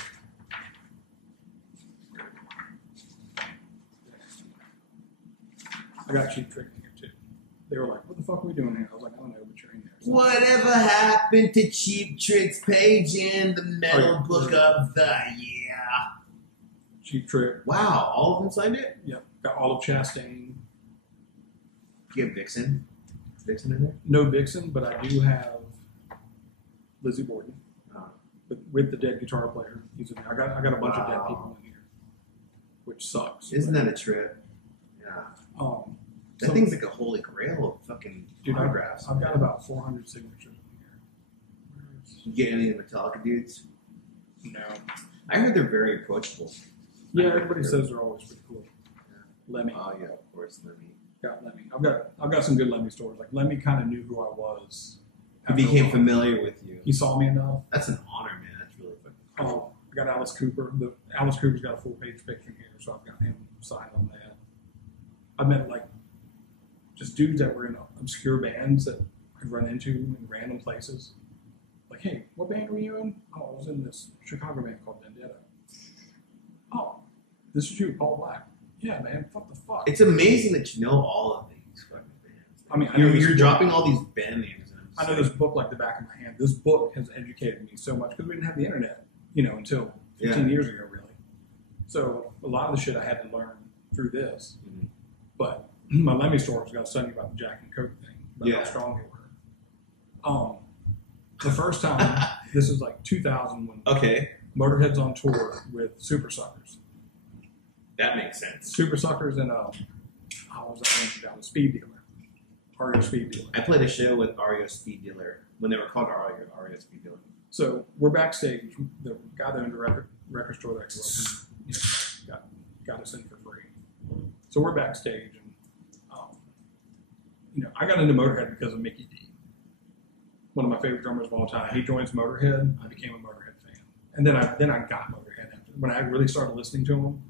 I got Cheap Trick in here too. They were like, what the fuck are we doing here? I was like, I don't know, but you're in there. So whatever happened to Cheap Trick's page in the metal book of the year? Cheap Trick. Wow, all of them signed it? Yep. Got all of Chastain. You have Vixen? Vixen in there? No Vixen, but I do have Lizzie Borden. But with the dead guitar player, he's in there. I got a bunch of dead people in here, which sucks. Isn't that a trip? Yeah. That thing's like a holy grail of fucking autographs. I've got about 400 signatures in here. You get any of the Metallica dudes? No. I heard they're very approachable. Yeah, everybody says they're always pretty cool. Yeah. Lemmy. Oh yeah, of course, Lemmy. Got Lemmy. I've got some good Lemmy stories. Lemmy kind of knew who I was. He became familiar with you. He saw me enough. That's an honor, man. That's really fucking cool. I got Alice Cooper. Alice Cooper's got a full page picture here, so I've got him signed on that. I met just dudes that were in obscure bands that I'd run into in random places. Hey, what band were you in? Oh, I was in this Chicago band called Vendetta. Oh, this is you, Paul Black. Yeah, man, what the fuck? It's amazing that you know all of these fucking bands. I mean, you're dropping all these band names. I know this book like the back of my hand. This book has educated me so much because we didn't have the internet, until 15 years ago, really. So a lot of the shit I had to learn through this. Mm-hmm. But my Lemmy story was got to study about the Jack and Coke thing, about how strong they were. The first time, this is 2000 when Motorhead's on tour with Super Suckers. That makes sense. Super Suckers and what was that name down? The Speed Dealer. REO Speed Dealer. I played a show with REO Speed Dealer when they were called REO Speed Dealer. So we're backstage. The guy that owned the record store that I grew up in, got us in for free. So we're backstage, and I got into Motorhead because of Mickey D, one of my favorite drummers of all time. He joins Motorhead. I became a Motorhead fan. And then I got Motorhead after. When I really started listening to him,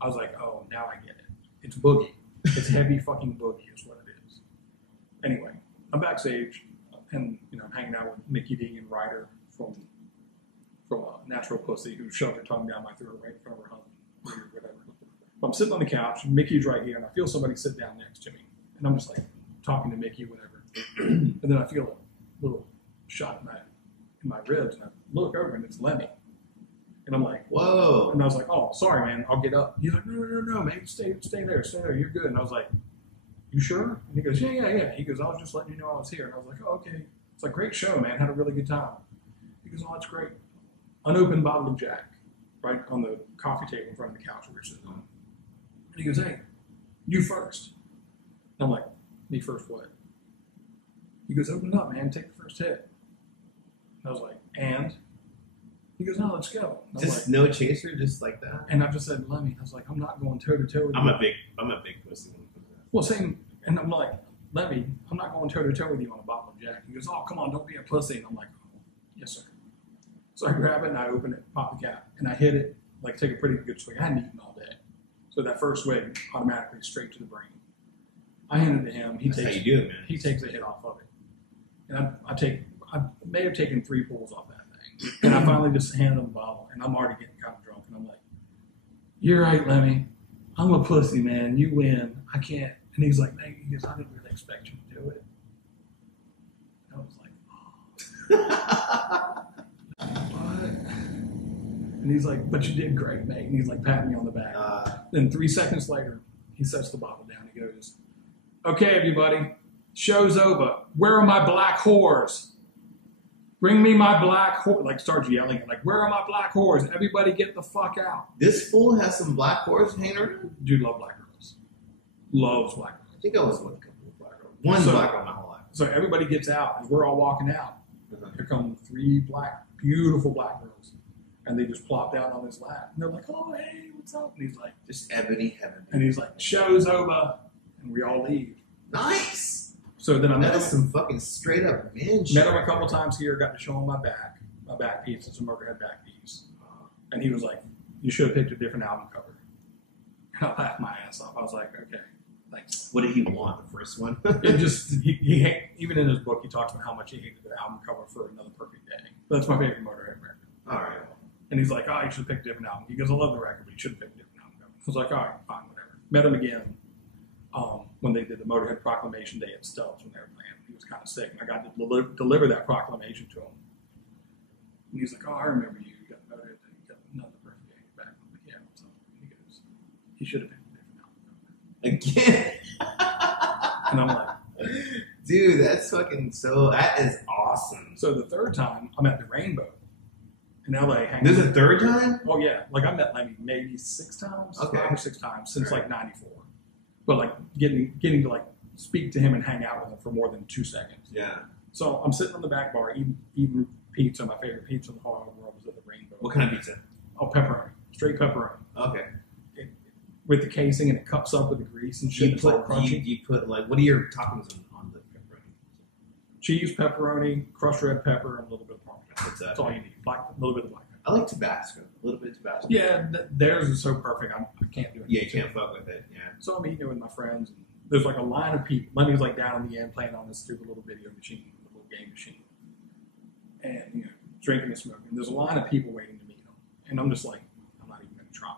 I was like, oh, now I get it. It's boogie. It's heavy fucking boogie is what it is. Anyway, I'm backstage and I'm hanging out with Mickey D and Ryder from Natural Pussy, who shoved her tongue down my throat right in front of her husband or whatever. I'm sitting on the couch, and Mickey's right here, and I feel somebody sit down next to me, and I'm just like talking to Mickey, whatever. And then I feel a little shot in my ribs, and I look over, and it's Lemmy. And I'm like, whoa. And I was like, oh, sorry, man, I'll get up. He's like, no, man, stay there, you're good. And I was like, you sure? And he goes, yeah. He goes, I was just letting you know I was here. And I was like, oh, okay. It's like, great show, man, had a really good time. He goes, oh, that's great. Unopened bottle of Jack, right on the coffee table in front of the couch we were sitting on. And he goes, hey, you first. And I'm like, me first what? He goes, open it up, man, take the first hit. And I was like, and? He goes, no, let's go. Just like, no chaser, just like that. And I just said, Lemmy, I was like, I'm not going toe to toe with you. I'm a big pussy. Well, same. And I'm like, Lemmy, I'm not going toe to toe with you on a bottle of Jack. He goes, oh, come on, don't be a pussy. And I'm like, oh, yes, sir. So I grab it and I open it, pop the cap, and I hit it, like take a pretty good swing. I hadn't eaten all day, so that first swing automatically straight to the brain. I hand it to him. That's how you do it, man. He takes a hit off of it, and I may have taken 3 pulls off that thing, and I finally just handed him the bottle, and I'm already getting kind of drunk, and I'm like, "You're right, Lemmy. I'm a pussy, man. You win. I can't." And he's like, "Man," he goes, "I didn't really expect you to do it." And I was like, "Oh." And he's like, but you did great, mate. And he's like patting me on the back. Then 3 seconds later, he sets the bottle down. He goes, okay, everybody, show's over. Where are my black whores? Bring me my black whore. Like, starts yelling, like, where are my black whores? Everybody get the fuck out. This fool has some black whores hanging around? Dude loves black girls. Loves black girls. I think I was with a couple of black girls. One black girl my whole life. So everybody gets out, and we're all walking out. Here come 3 beautiful black girls. And they just plopped out on his lap. And they're like, oh, hey, what's up? And he's like, just ebony heaven. And he's like, show's over. And we all leave. Nice. So then I met him. Some fucking straight up man shit. Met him a couple times here, got to show him my back piece. It's a Motorhead back piece. And he was like, you should have picked a different album cover. And I laughed my ass off. I was like, okay, thanks. What did he want, the first one? It just, he even in his book, he talks about how much he hated the album cover for Another Perfect Day. That's my favorite Motorhead record. All right. And he's like, oh, you should have picked a different album. He goes, I love the record, but you should have picked a different album cover. I was like, all right, fine, whatever. Met him again when they did the Motorhead Proclamation Day at Stubbs when they were playing. He was kind of sick, and I got to deliver that proclamation to him. And he's like, oh, I remember you. You got Motorhead, you got Another Perfect Day back. I'm like, yeah, what's up? And he goes, he should have picked a different album cover. Again? And I'm like, dude, that is awesome. So the third time, I'm at the Rainbow in LA. This is the third time? Oh, yeah. Like, I met maybe 6 times. Okay. 5 or 6 times since, like, 94. But, like, getting to, like, speak to him and hang out with him for more than 2 seconds. Yeah. So I'm sitting on the back bar eating pizza. My favorite pizza in the whole world was at the Rainbow. What kind of pizza? Oh, pepperoni. Straight pepperoni. Okay. With the casing, and it cups up with the grease and shit. It's all crunchy. You put, like, what are your toppings on the pepperoni? Cheese, pepperoni, crushed red pepper, and a little bit of Parmesan. What's that? That's all you need. A little bit of black pepper. I like Tabasco. A little bit of Tabasco. Yeah, theirs is so perfect. I can't do it. Yeah, you can't fuck with it. Yeah. So I'm eating it with my friends, and there's like a line of people. Lemmy's like down in the end playing on this stupid little video machine, the little game machine, and drinking and smoking. There's a line of people waiting to meet him, and I'm just like, I'm not even going to try.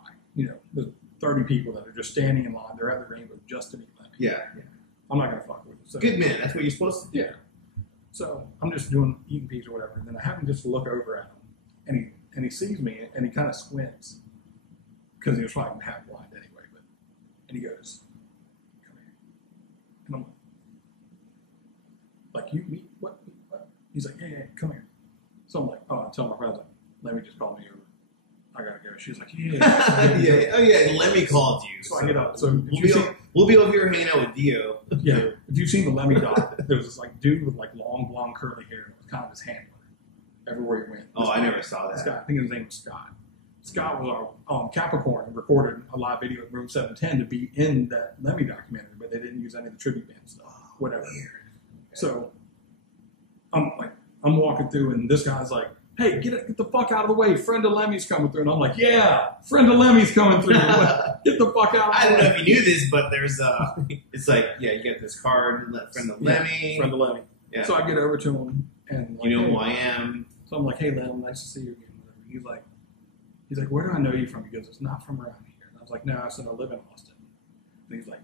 There's 30 people that are just standing in line. They're at the Rainbow just to meet Lemmy. Yeah. I'm not going to fuck with it. So, good man. That's what you're supposed to do. Yeah. So I'm just eating pizza or whatever, and then I happen just to look over at him, and he sees me, and he kind of squints because he was probably half blind anyway. And he goes, "Come here," and I'm like, "You meet what? He's like, "Yeah, come here." So I'm like, "Oh," I tell my friends, like, "Let me just call me over. I gotta go." She's like, "Yeah." Yeah. Oh yeah. Lemmy called you. So I get up. So we'll be over here hanging out with Dio. Yeah. If you've seen the Lemmy doc, there was this like dude with like long blonde curly hair. It was kind of his handler everywhere he went. I never saw that. Scott, I think his name was Scott. Scott was our Capricorn and recorded a live video at Room 710 to be in that Lemmy documentary, but they didn't use any of the tribute band stuff. Whatever. Weird. So I'm walking through, and this guy's like, hey, get the fuck out of the way. Friend of Lemmy's coming through. And I'm like, yeah, friend of Lemmy's coming through. Get the fuck out of the way. I don't know if you knew this, but there's it's like, yeah, you get this card, friend of Lemmy. Friend of Lemmy. Yeah. So I get over to him and like, you know who I am. So I'm like, hey Lem, nice to see you again. He's like, where do I know you from? He goes, it's not from around here. And I was like, no, I said I live in Austin. And he's like,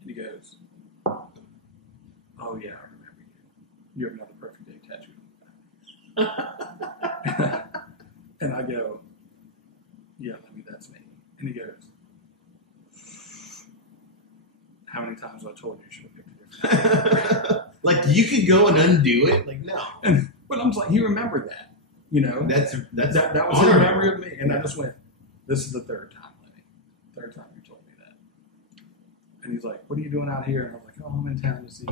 and he goes, oh yeah, I remember you. You have another perfect day tattooed on your back. And I go, yeah, Lemmy, that's me. And he goes, how many times have I told you you should have picked a different name? Like, you could go and undo it? Like, no. But I'm just like, he remembered that. You know? That was his memory of me. And I just went, this is the third time, Lemmy. Third time you told me that. And he's like, what are you doing out here? And I was like, oh, I'm in town to see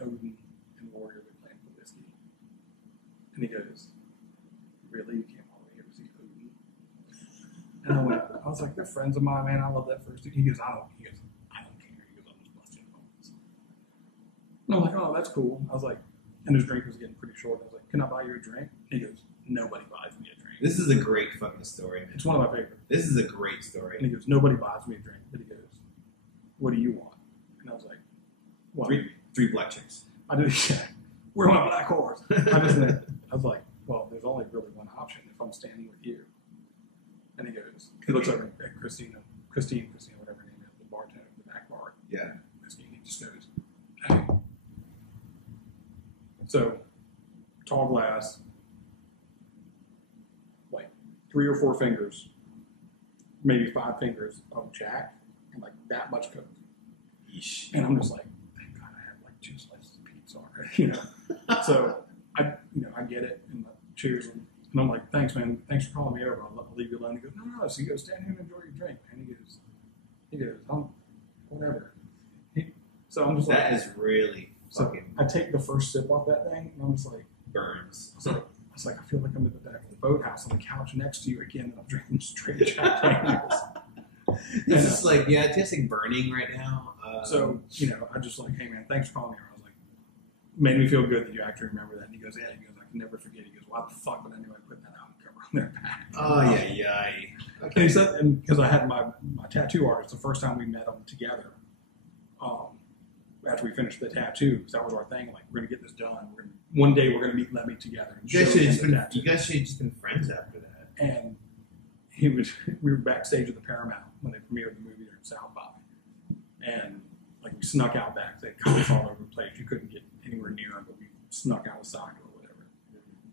Odin and Warrior. We're playing for whiskey. And he goes, really? You came all the way here to see Odin? And I was like, they're friends of mine, man. I love that first dude. He goes, I don't care. He goes, I'm just busting bones. And I'm like, oh, that's cool. I was like, and his drink was getting pretty short. I was like, can I buy you a drink? And he goes, nobody buys me a drink. This is a great fucking story, man. It's one of my favorites. This is a great story. And he goes, nobody buys me a drink. But he goes, what do you want? And I was like, well, three black chicks. I did, yeah. Where are my black whores? I was like, well, there's only really one option if I'm standing with you. And he goes, he looks over at Christine, whatever her name is, the bartender, the back bar. Yeah. He just goes, hey. So, tall glass, like 3 or 4 fingers, maybe 5 fingers of Jack, and like that much Coke. Yeesh. And I'm just like, thank God I had like 2 slices of pizza already, you know. So I get it, and cheers, and I'm like, thanks, man, thanks for calling me over. I'll leave you alone. He goes, no. So he goes, stand here and enjoy your drink, man. He goes, whatever. So I'm just like, that is really. So I take the first sip off that thing, and I'm just like, burns. So I was like, I feel like I'm at the back of the boathouse on the couch next to you again, and I'm drinking straight Jack Daniels. It's just like, yeah, it tastes like burning right now. So, I just like, hey man, thanks for calling me. I was like, made me feel good that you actually remember that. And he goes, yeah. He goes, I can never forget. He goes, why the fuck would anybody put that album cover on their back? Oh, yeah. Okay. And he said, and because I had my tattoo artist, the first time we met them together, after we finished the tattoo, because that was our thing, like, we're going to get this done. One day we're going to meet Lemmy together. And you guys should have just been friends after that. And we were backstage at the Paramount when they premiered the movie there in South by. And, like, we snuck out back. They had cops all over the place. You couldn't get anywhere near them, but we snuck outside or whatever.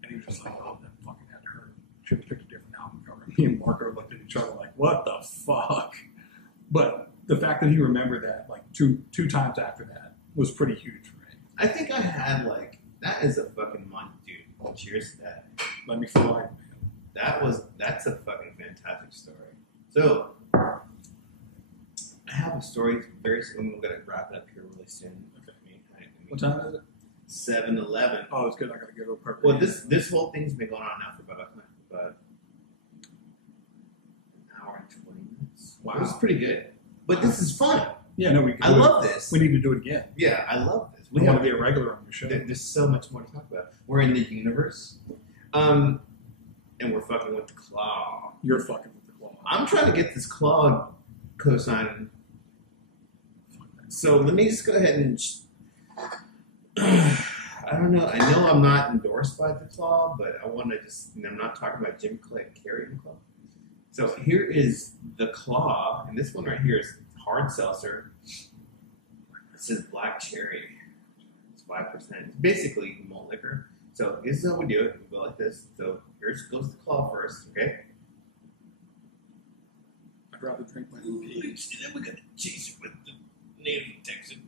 And he was just like, oh, that fucking had to hurt. Should have picked a different album cover. Me and Marco looked at each other like, what the fuck? But the fact that he remembered that, like, two times after that was pretty huge for me. I think I had, like, that is a fucking month, dude. Oh, cheers to that. Let me feel like, man. That's a fucking fantastic story. So, I have a story very soon. We're going to wrap it up here really soon. Okay. What time is it? 7:11. Oh, it's good. I got to go perfect. Well, this whole thing's been going on now for about an hour and 20 minutes. Wow. This is pretty good. But this is fun. Yeah, no, I love this. We need to do it again. Yeah, I love this. We want to be a regular on the show. There's so much more to talk about. We're in the universe. And we're fucking with the claw. You're fucking with the claw. I'm trying to get this claw cosign. So let me just go ahead and... I don't know. I know I'm not endorsed by the claw, but I want to just... I'm not talking about Jim Clay carrying the claw. So here is the claw, and this one right here is hard seltzer. This is black cherry. It's 5%. It's basically malt liquor. So this is how we do it. We go like this. So here goes the claw first, okay? I'd rather drink my own pee. And then we're going to chase it with the native Texan.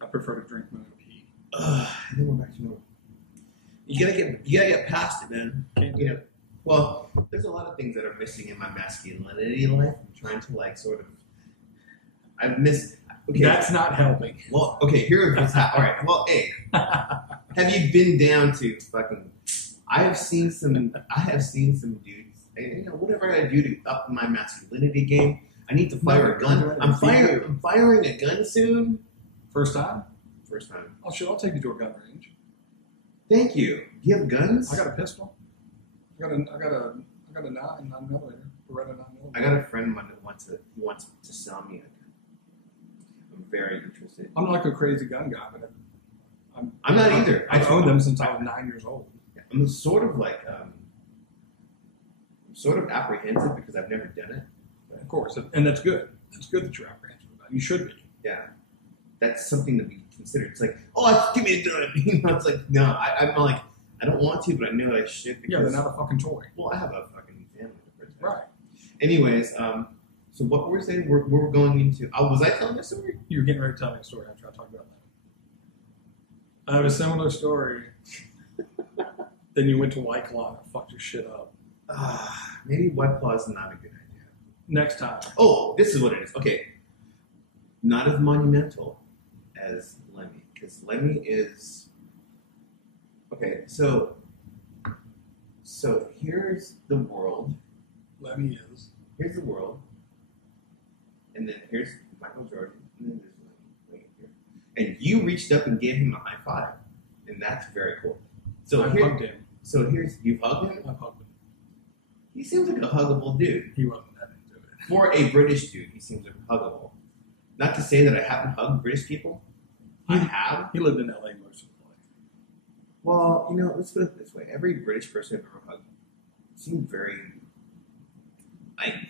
I prefer to drink my own pee. And then we're back to normal. You gotta get past it, man. You know. Well, there's a lot of things that are missing in my masculinity life. I'm trying to I've missed. Okay. That's not helping. Well, okay. Here is all right. Well, hey, have you been down to fucking? I have seen some dudes. And, whatever I do to up my masculinity game, I need to fire a gun. I'm firing a gun soon. First time. First time. Oh shit! I'll take you to a gun range. Thank you. Do you have guns? I got a pistol. I got a 9mm, Beretta 9mm. I got a friend of mine that wants to sell me a gun. I'm very interested. I'm not like a crazy gun guy, but I'm not either. I've owned them since I was 9 years old. I'm sort of like I'm sort of apprehensive because I've never done it. Of course, and that's good. It's good that you're apprehensive about it. You should be. Yeah, that's something to be considered. It's like, oh, give me a gun. You know, it's like, no, I'm not like, I don't want to, but I know I should. Because, yeah, they're not a fucking toy. Well, I have a fucking family to protect. Right. Anyways, so what we're saying, we're going into. Was I telling a story? You were getting ready to tell me a story after I talked about that. I have a similar story. Then you went to White Claw and fucked your shit up. Maybe White Claw is not a good idea. Next time. Oh, this is what it is. Okay. Not as monumental as Lemmy. Because Lemmy is... Okay, so here's the world. Lemmy is. Here's the world. And then here's Michael Jordan. And then there's Lemmy right here. And you reached up and gave him a high five. And that's very cool. So I hugged him. So you've hugged him? I've hugged him. He seems like a huggable dude. He wasn't that into it. For a British dude, he seems like huggable. Not to say that I haven't hugged British people. I have. He lived in LA most of his life. Well, let's put it this way. Every British person I've ever hugged seemed very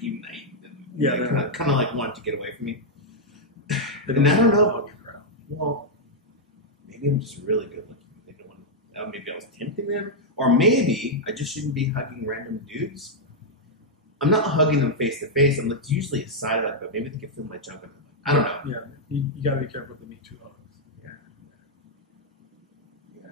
unite. Yeah, kind of like wanted to get away from me. And I don't know. Well, maybe I'm just really good looking. They don't want to, maybe I was tempting them. Or maybe I just shouldn't be hugging random dudes. I'm not hugging them face to face. I'm usually a side hug, but maybe they can feel my junk on them. I don't know. Yeah, you got to be careful with the Me Too hugs. Yeah,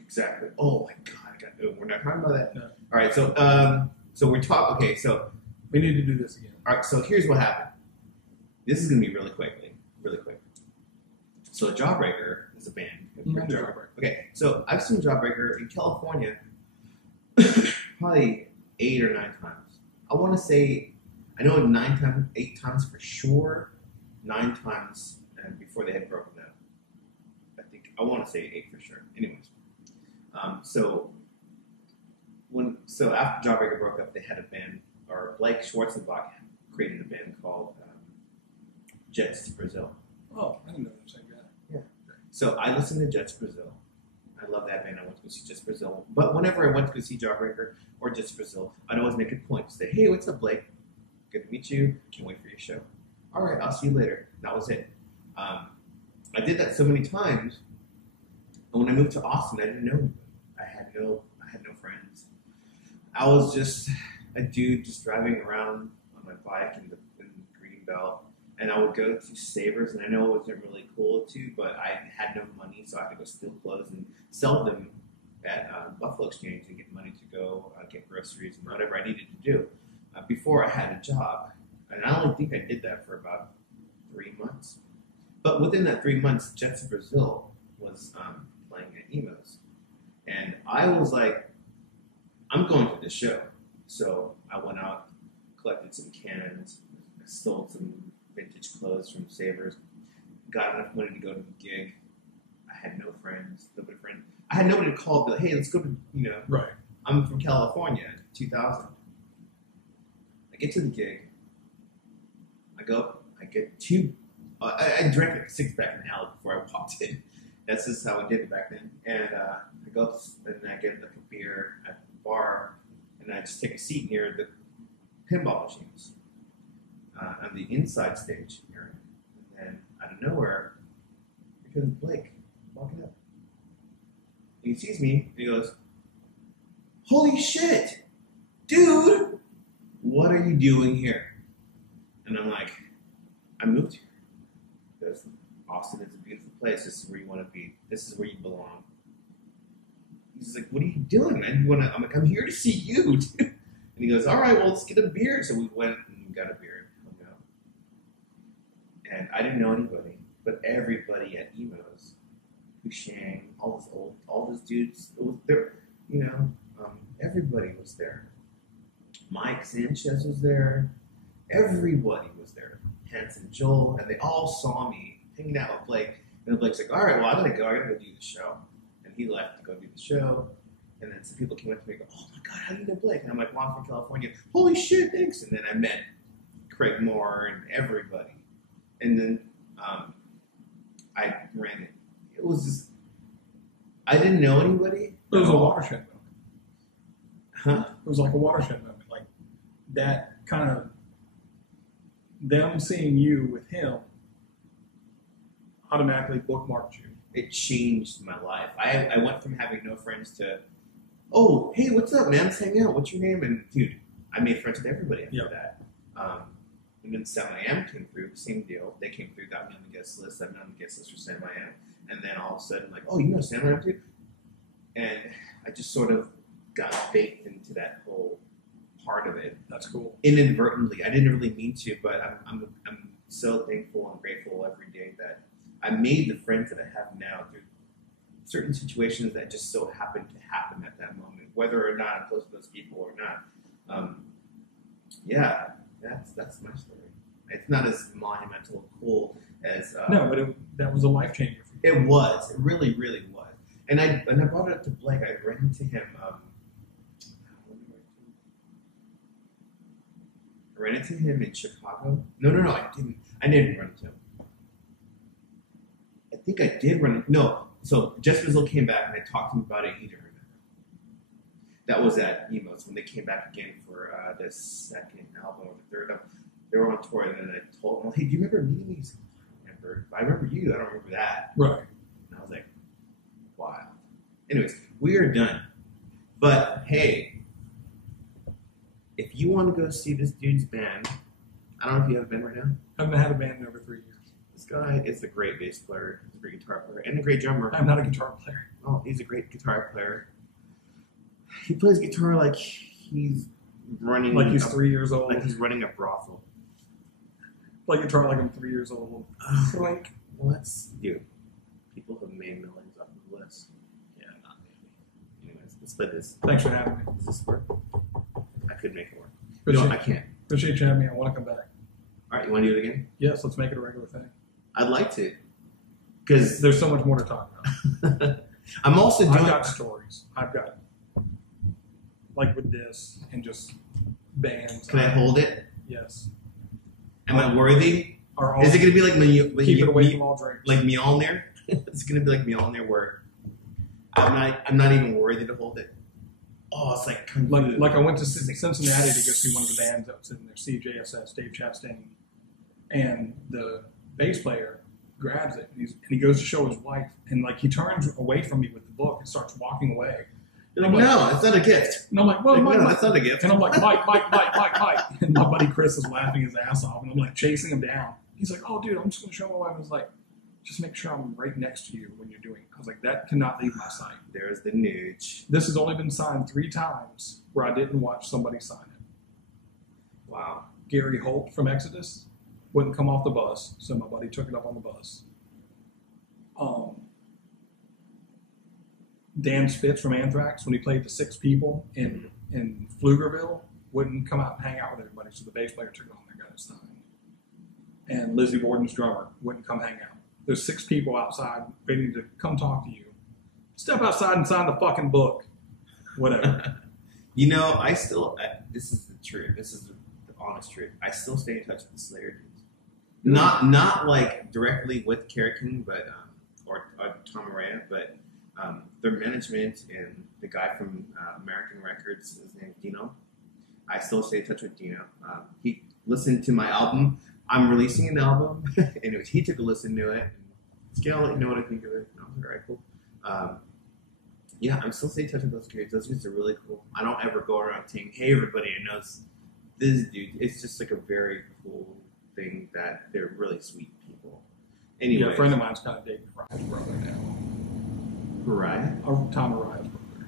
exactly. Oh my God, we're not talking about that. No. All right, so we're talking. Okay, so we need to do this again. All right, so here's what happened. This is gonna be really quick. So Jawbreaker is a band. Jawbreaker. Okay, so I've seen Jawbreaker in California probably 8 or 9 times. I want to say, I know 8 times for sure, 9 times before they had broken up. I want to say 8 for sure. Anyways, so after Jawbreaker broke up, they had a band, or Blake Schwarzenbach created a band called Jets to Brazil. Oh, I didn't know the same guy. Yeah. So I listened to Jets Brazil. I love that band. I went to go see Jets Brazil. But whenever I went to go see Jawbreaker or Jets Brazil, I'd always make a point to say, hey, what's up, Blake? Good to meet you. Can't wait for your show. All right, I'll see you later. That was it. I did that so many times. And when I moved to Austin, I didn't know anybody. I had no friends. I was just a dude just driving around on my bike in the Greenbelt. And I would go to Savers, and I know it wasn't really cool to, but I had no money, so I had to go steal clothes and sell them at Buffalo Exchange and get money to go get groceries and whatever I needed to do before I had a job. And I only think I did that for about 3 months. But within that 3 months, Jets of Brazil was playing at Emo's. And I was like, I'm going to this show. So I went out, collected some cans, stole some vintage clothes from Savers, got enough money to go to the gig. I had no friends, I had nobody to call, but hey, let's go to, Right. I'm from California, 2000. I get to the gig. I go, I get I drank like a 6-pack in the alley before I walked in. That's just how we did it back then. And I go up and I get like a beer at the bar, and I just take a seat near the pinball machines. On the inside stage area. And then out of nowhere, here comes Blake walking up. And he sees me and he goes, holy shit, dude, what are you doing here? And I'm like, I moved here. Because Austin is a beautiful place. This is where you want to be. This is where you belong. He's like, what are you doing? I'm like, I'm here to see you, dude. And he goes, all right, well, let's get a beer. So we went and we got a beer. And I didn't know anybody, but everybody at Emo's, Hushang, all those dudes, it was there, everybody was there. Mike Sanchez was there. Everybody was there. Hanson Joel, and they all saw me hanging out with Blake. And Blake's like, all right, well, I gotta go do the show. And he left to go do the show. And then some people came up to me and go, "Oh my God, how do you know Blake?" And I'm like, "Well, I'm from California." "Holy shit, thanks." And then I met Craig Moore and everybody. And then I ran it. It was just, I didn't know anybody. It was a watershed moment. Huh? It was like a watershed moment. Like that kind of, them seeing you with him automatically bookmarked you. It changed my life. I went from having no friends to, "Oh, hey, what's up, man? Let's hang out. What's your name?" And dude, I made friends with everybody after that. And then Sam I Am came through, same deal. They came through, got me on the guest list. I'm on the guest list for Sam I Am. And then all of a sudden, like, "Oh, you know Sam I Am too?" And I just sort of got baked into that whole part of it. That's cool. Inadvertently. I didn't really mean to, but I'm so thankful and grateful every day that I made the friends that I have now through certain situations that just so happened to happen at that moment, whether or not I'm close to those people or not. Yeah, that's my story. It's not as monumental and cool as no, but that was a life changer for you. It was. It really, really was. And I brought it up to Blake. I ran into him. I ran into him in Chicago. No, I didn't. I didn't run into him. I think I did run. No. So Just Fizzle came back and I talked to him about it. He didn't remember. That was at Emos when they came back again for the second album or the third album. They were on tour, and then I told him, "Hey, do you remember meeting me?" He's like, I remember you. I don't remember that. Right. And I was like, wow. Anyways, we are done. But hey, if you want to go see this dude's band, I don't know if you have a band right now. I haven't had a band in over 3 years. This guy is a great bass player, he's a great guitar player, and a great drummer. I'm not a guitar player. Oh, he's a great guitar player. He plays guitar like he's running... Like he's 3 years old. Like he's running a brothel. Play guitar like I'm 3 years old. Like, let's do. People have made millions off of this. Yeah, not maybe. Anyways, let's play this. Thanks for having me. Does this work? I could make it work. Appreciate, No, I can't. Appreciate you having me. I want to come back. All right, you want to do it again? Yes, let's make it a regular thing. I'd like to. Because there's so much more to talk about. I'm also doing... I've got stories. I've got, like with this, and just bands. Can I hold it? Yes. Am I worthy? Is it going to be like keep it away from all drinks? Like Mjolnir? It's going to be like Mjolnir where I'm not even worthy to hold it. Oh, it's like Kung Fu. Like I went to Cincinnati to go see one of the bands that was in there, CJSS, Dave Chastain, and the bass player grabs it and he goes to show his wife, and like he turns away from me with the book and starts walking away. You're like, no, it's not a gift. And I'm like, well, no, that's not a gift. And I'm like, Mike. And my buddy Chris is laughing his ass off, and I'm like chasing him down. He's like, oh, dude, I'm just going to show my wife. I was like, just make sure I'm right next to you when you're doing it. I was like, that cannot leave my sight. There's the nooch. This has only been signed 3 times where I didn't watch somebody sign it. Wow. Gary Holt from Exodus wouldn't come off the bus, so my buddy took it up on the bus. Dan Spitz from Anthrax, when he played to 6 people in Pflugerville, wouldn't come out and hang out with everybody, so the bass player took it on there, got it signed. And Lizzie Borden's drummer wouldn't come hang out. There's 6 people outside waiting to come talk to you. Step outside and sign the fucking book. Whatever. You know, this is the truth. This is the honest truth. I still stay in touch with the Slayer dudes. Not like directly with Kerry King, but or Tom Araya, but their management and the guy from American Records, his name's Dino. I still stay in touch with Dino. He listened to my album. I'm releasing an album. Anyways, he took a listen to it. And Scale, let you know what I think of it. And I was like, all right, cool. Yeah, I'm still staying in touch with those dudes. Those dudes are really cool. I don't ever go around saying, hey, everybody, I know this dude. It's just like a very cool thing that they're really sweet people. Anyway, yeah, a friend of mine's kind of dating Ryan's brother now. Ryan? Tom Araya's brother.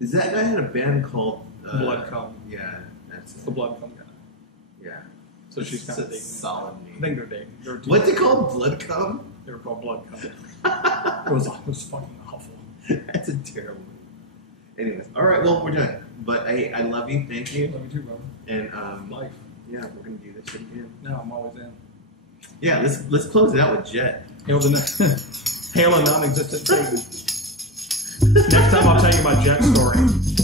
Is that guy had a band called Blood Cum? Yeah, that's it. The Blood Cum guy. Yeah. So she's kind of dating. Solid name. I think they're dating. What's it called? Blood Cum? They were called Blood Cum. It was fucking awful. That's a terrible name. Anyways, all right. Well, we're done. But I love you. Thank you. Love you too, brother. And life. Yeah, we're gonna do this shit again. No, I'm always in. Yeah, let's close it out with Jet. Hail a non-existent baby. Next time I'll tell you my jet story.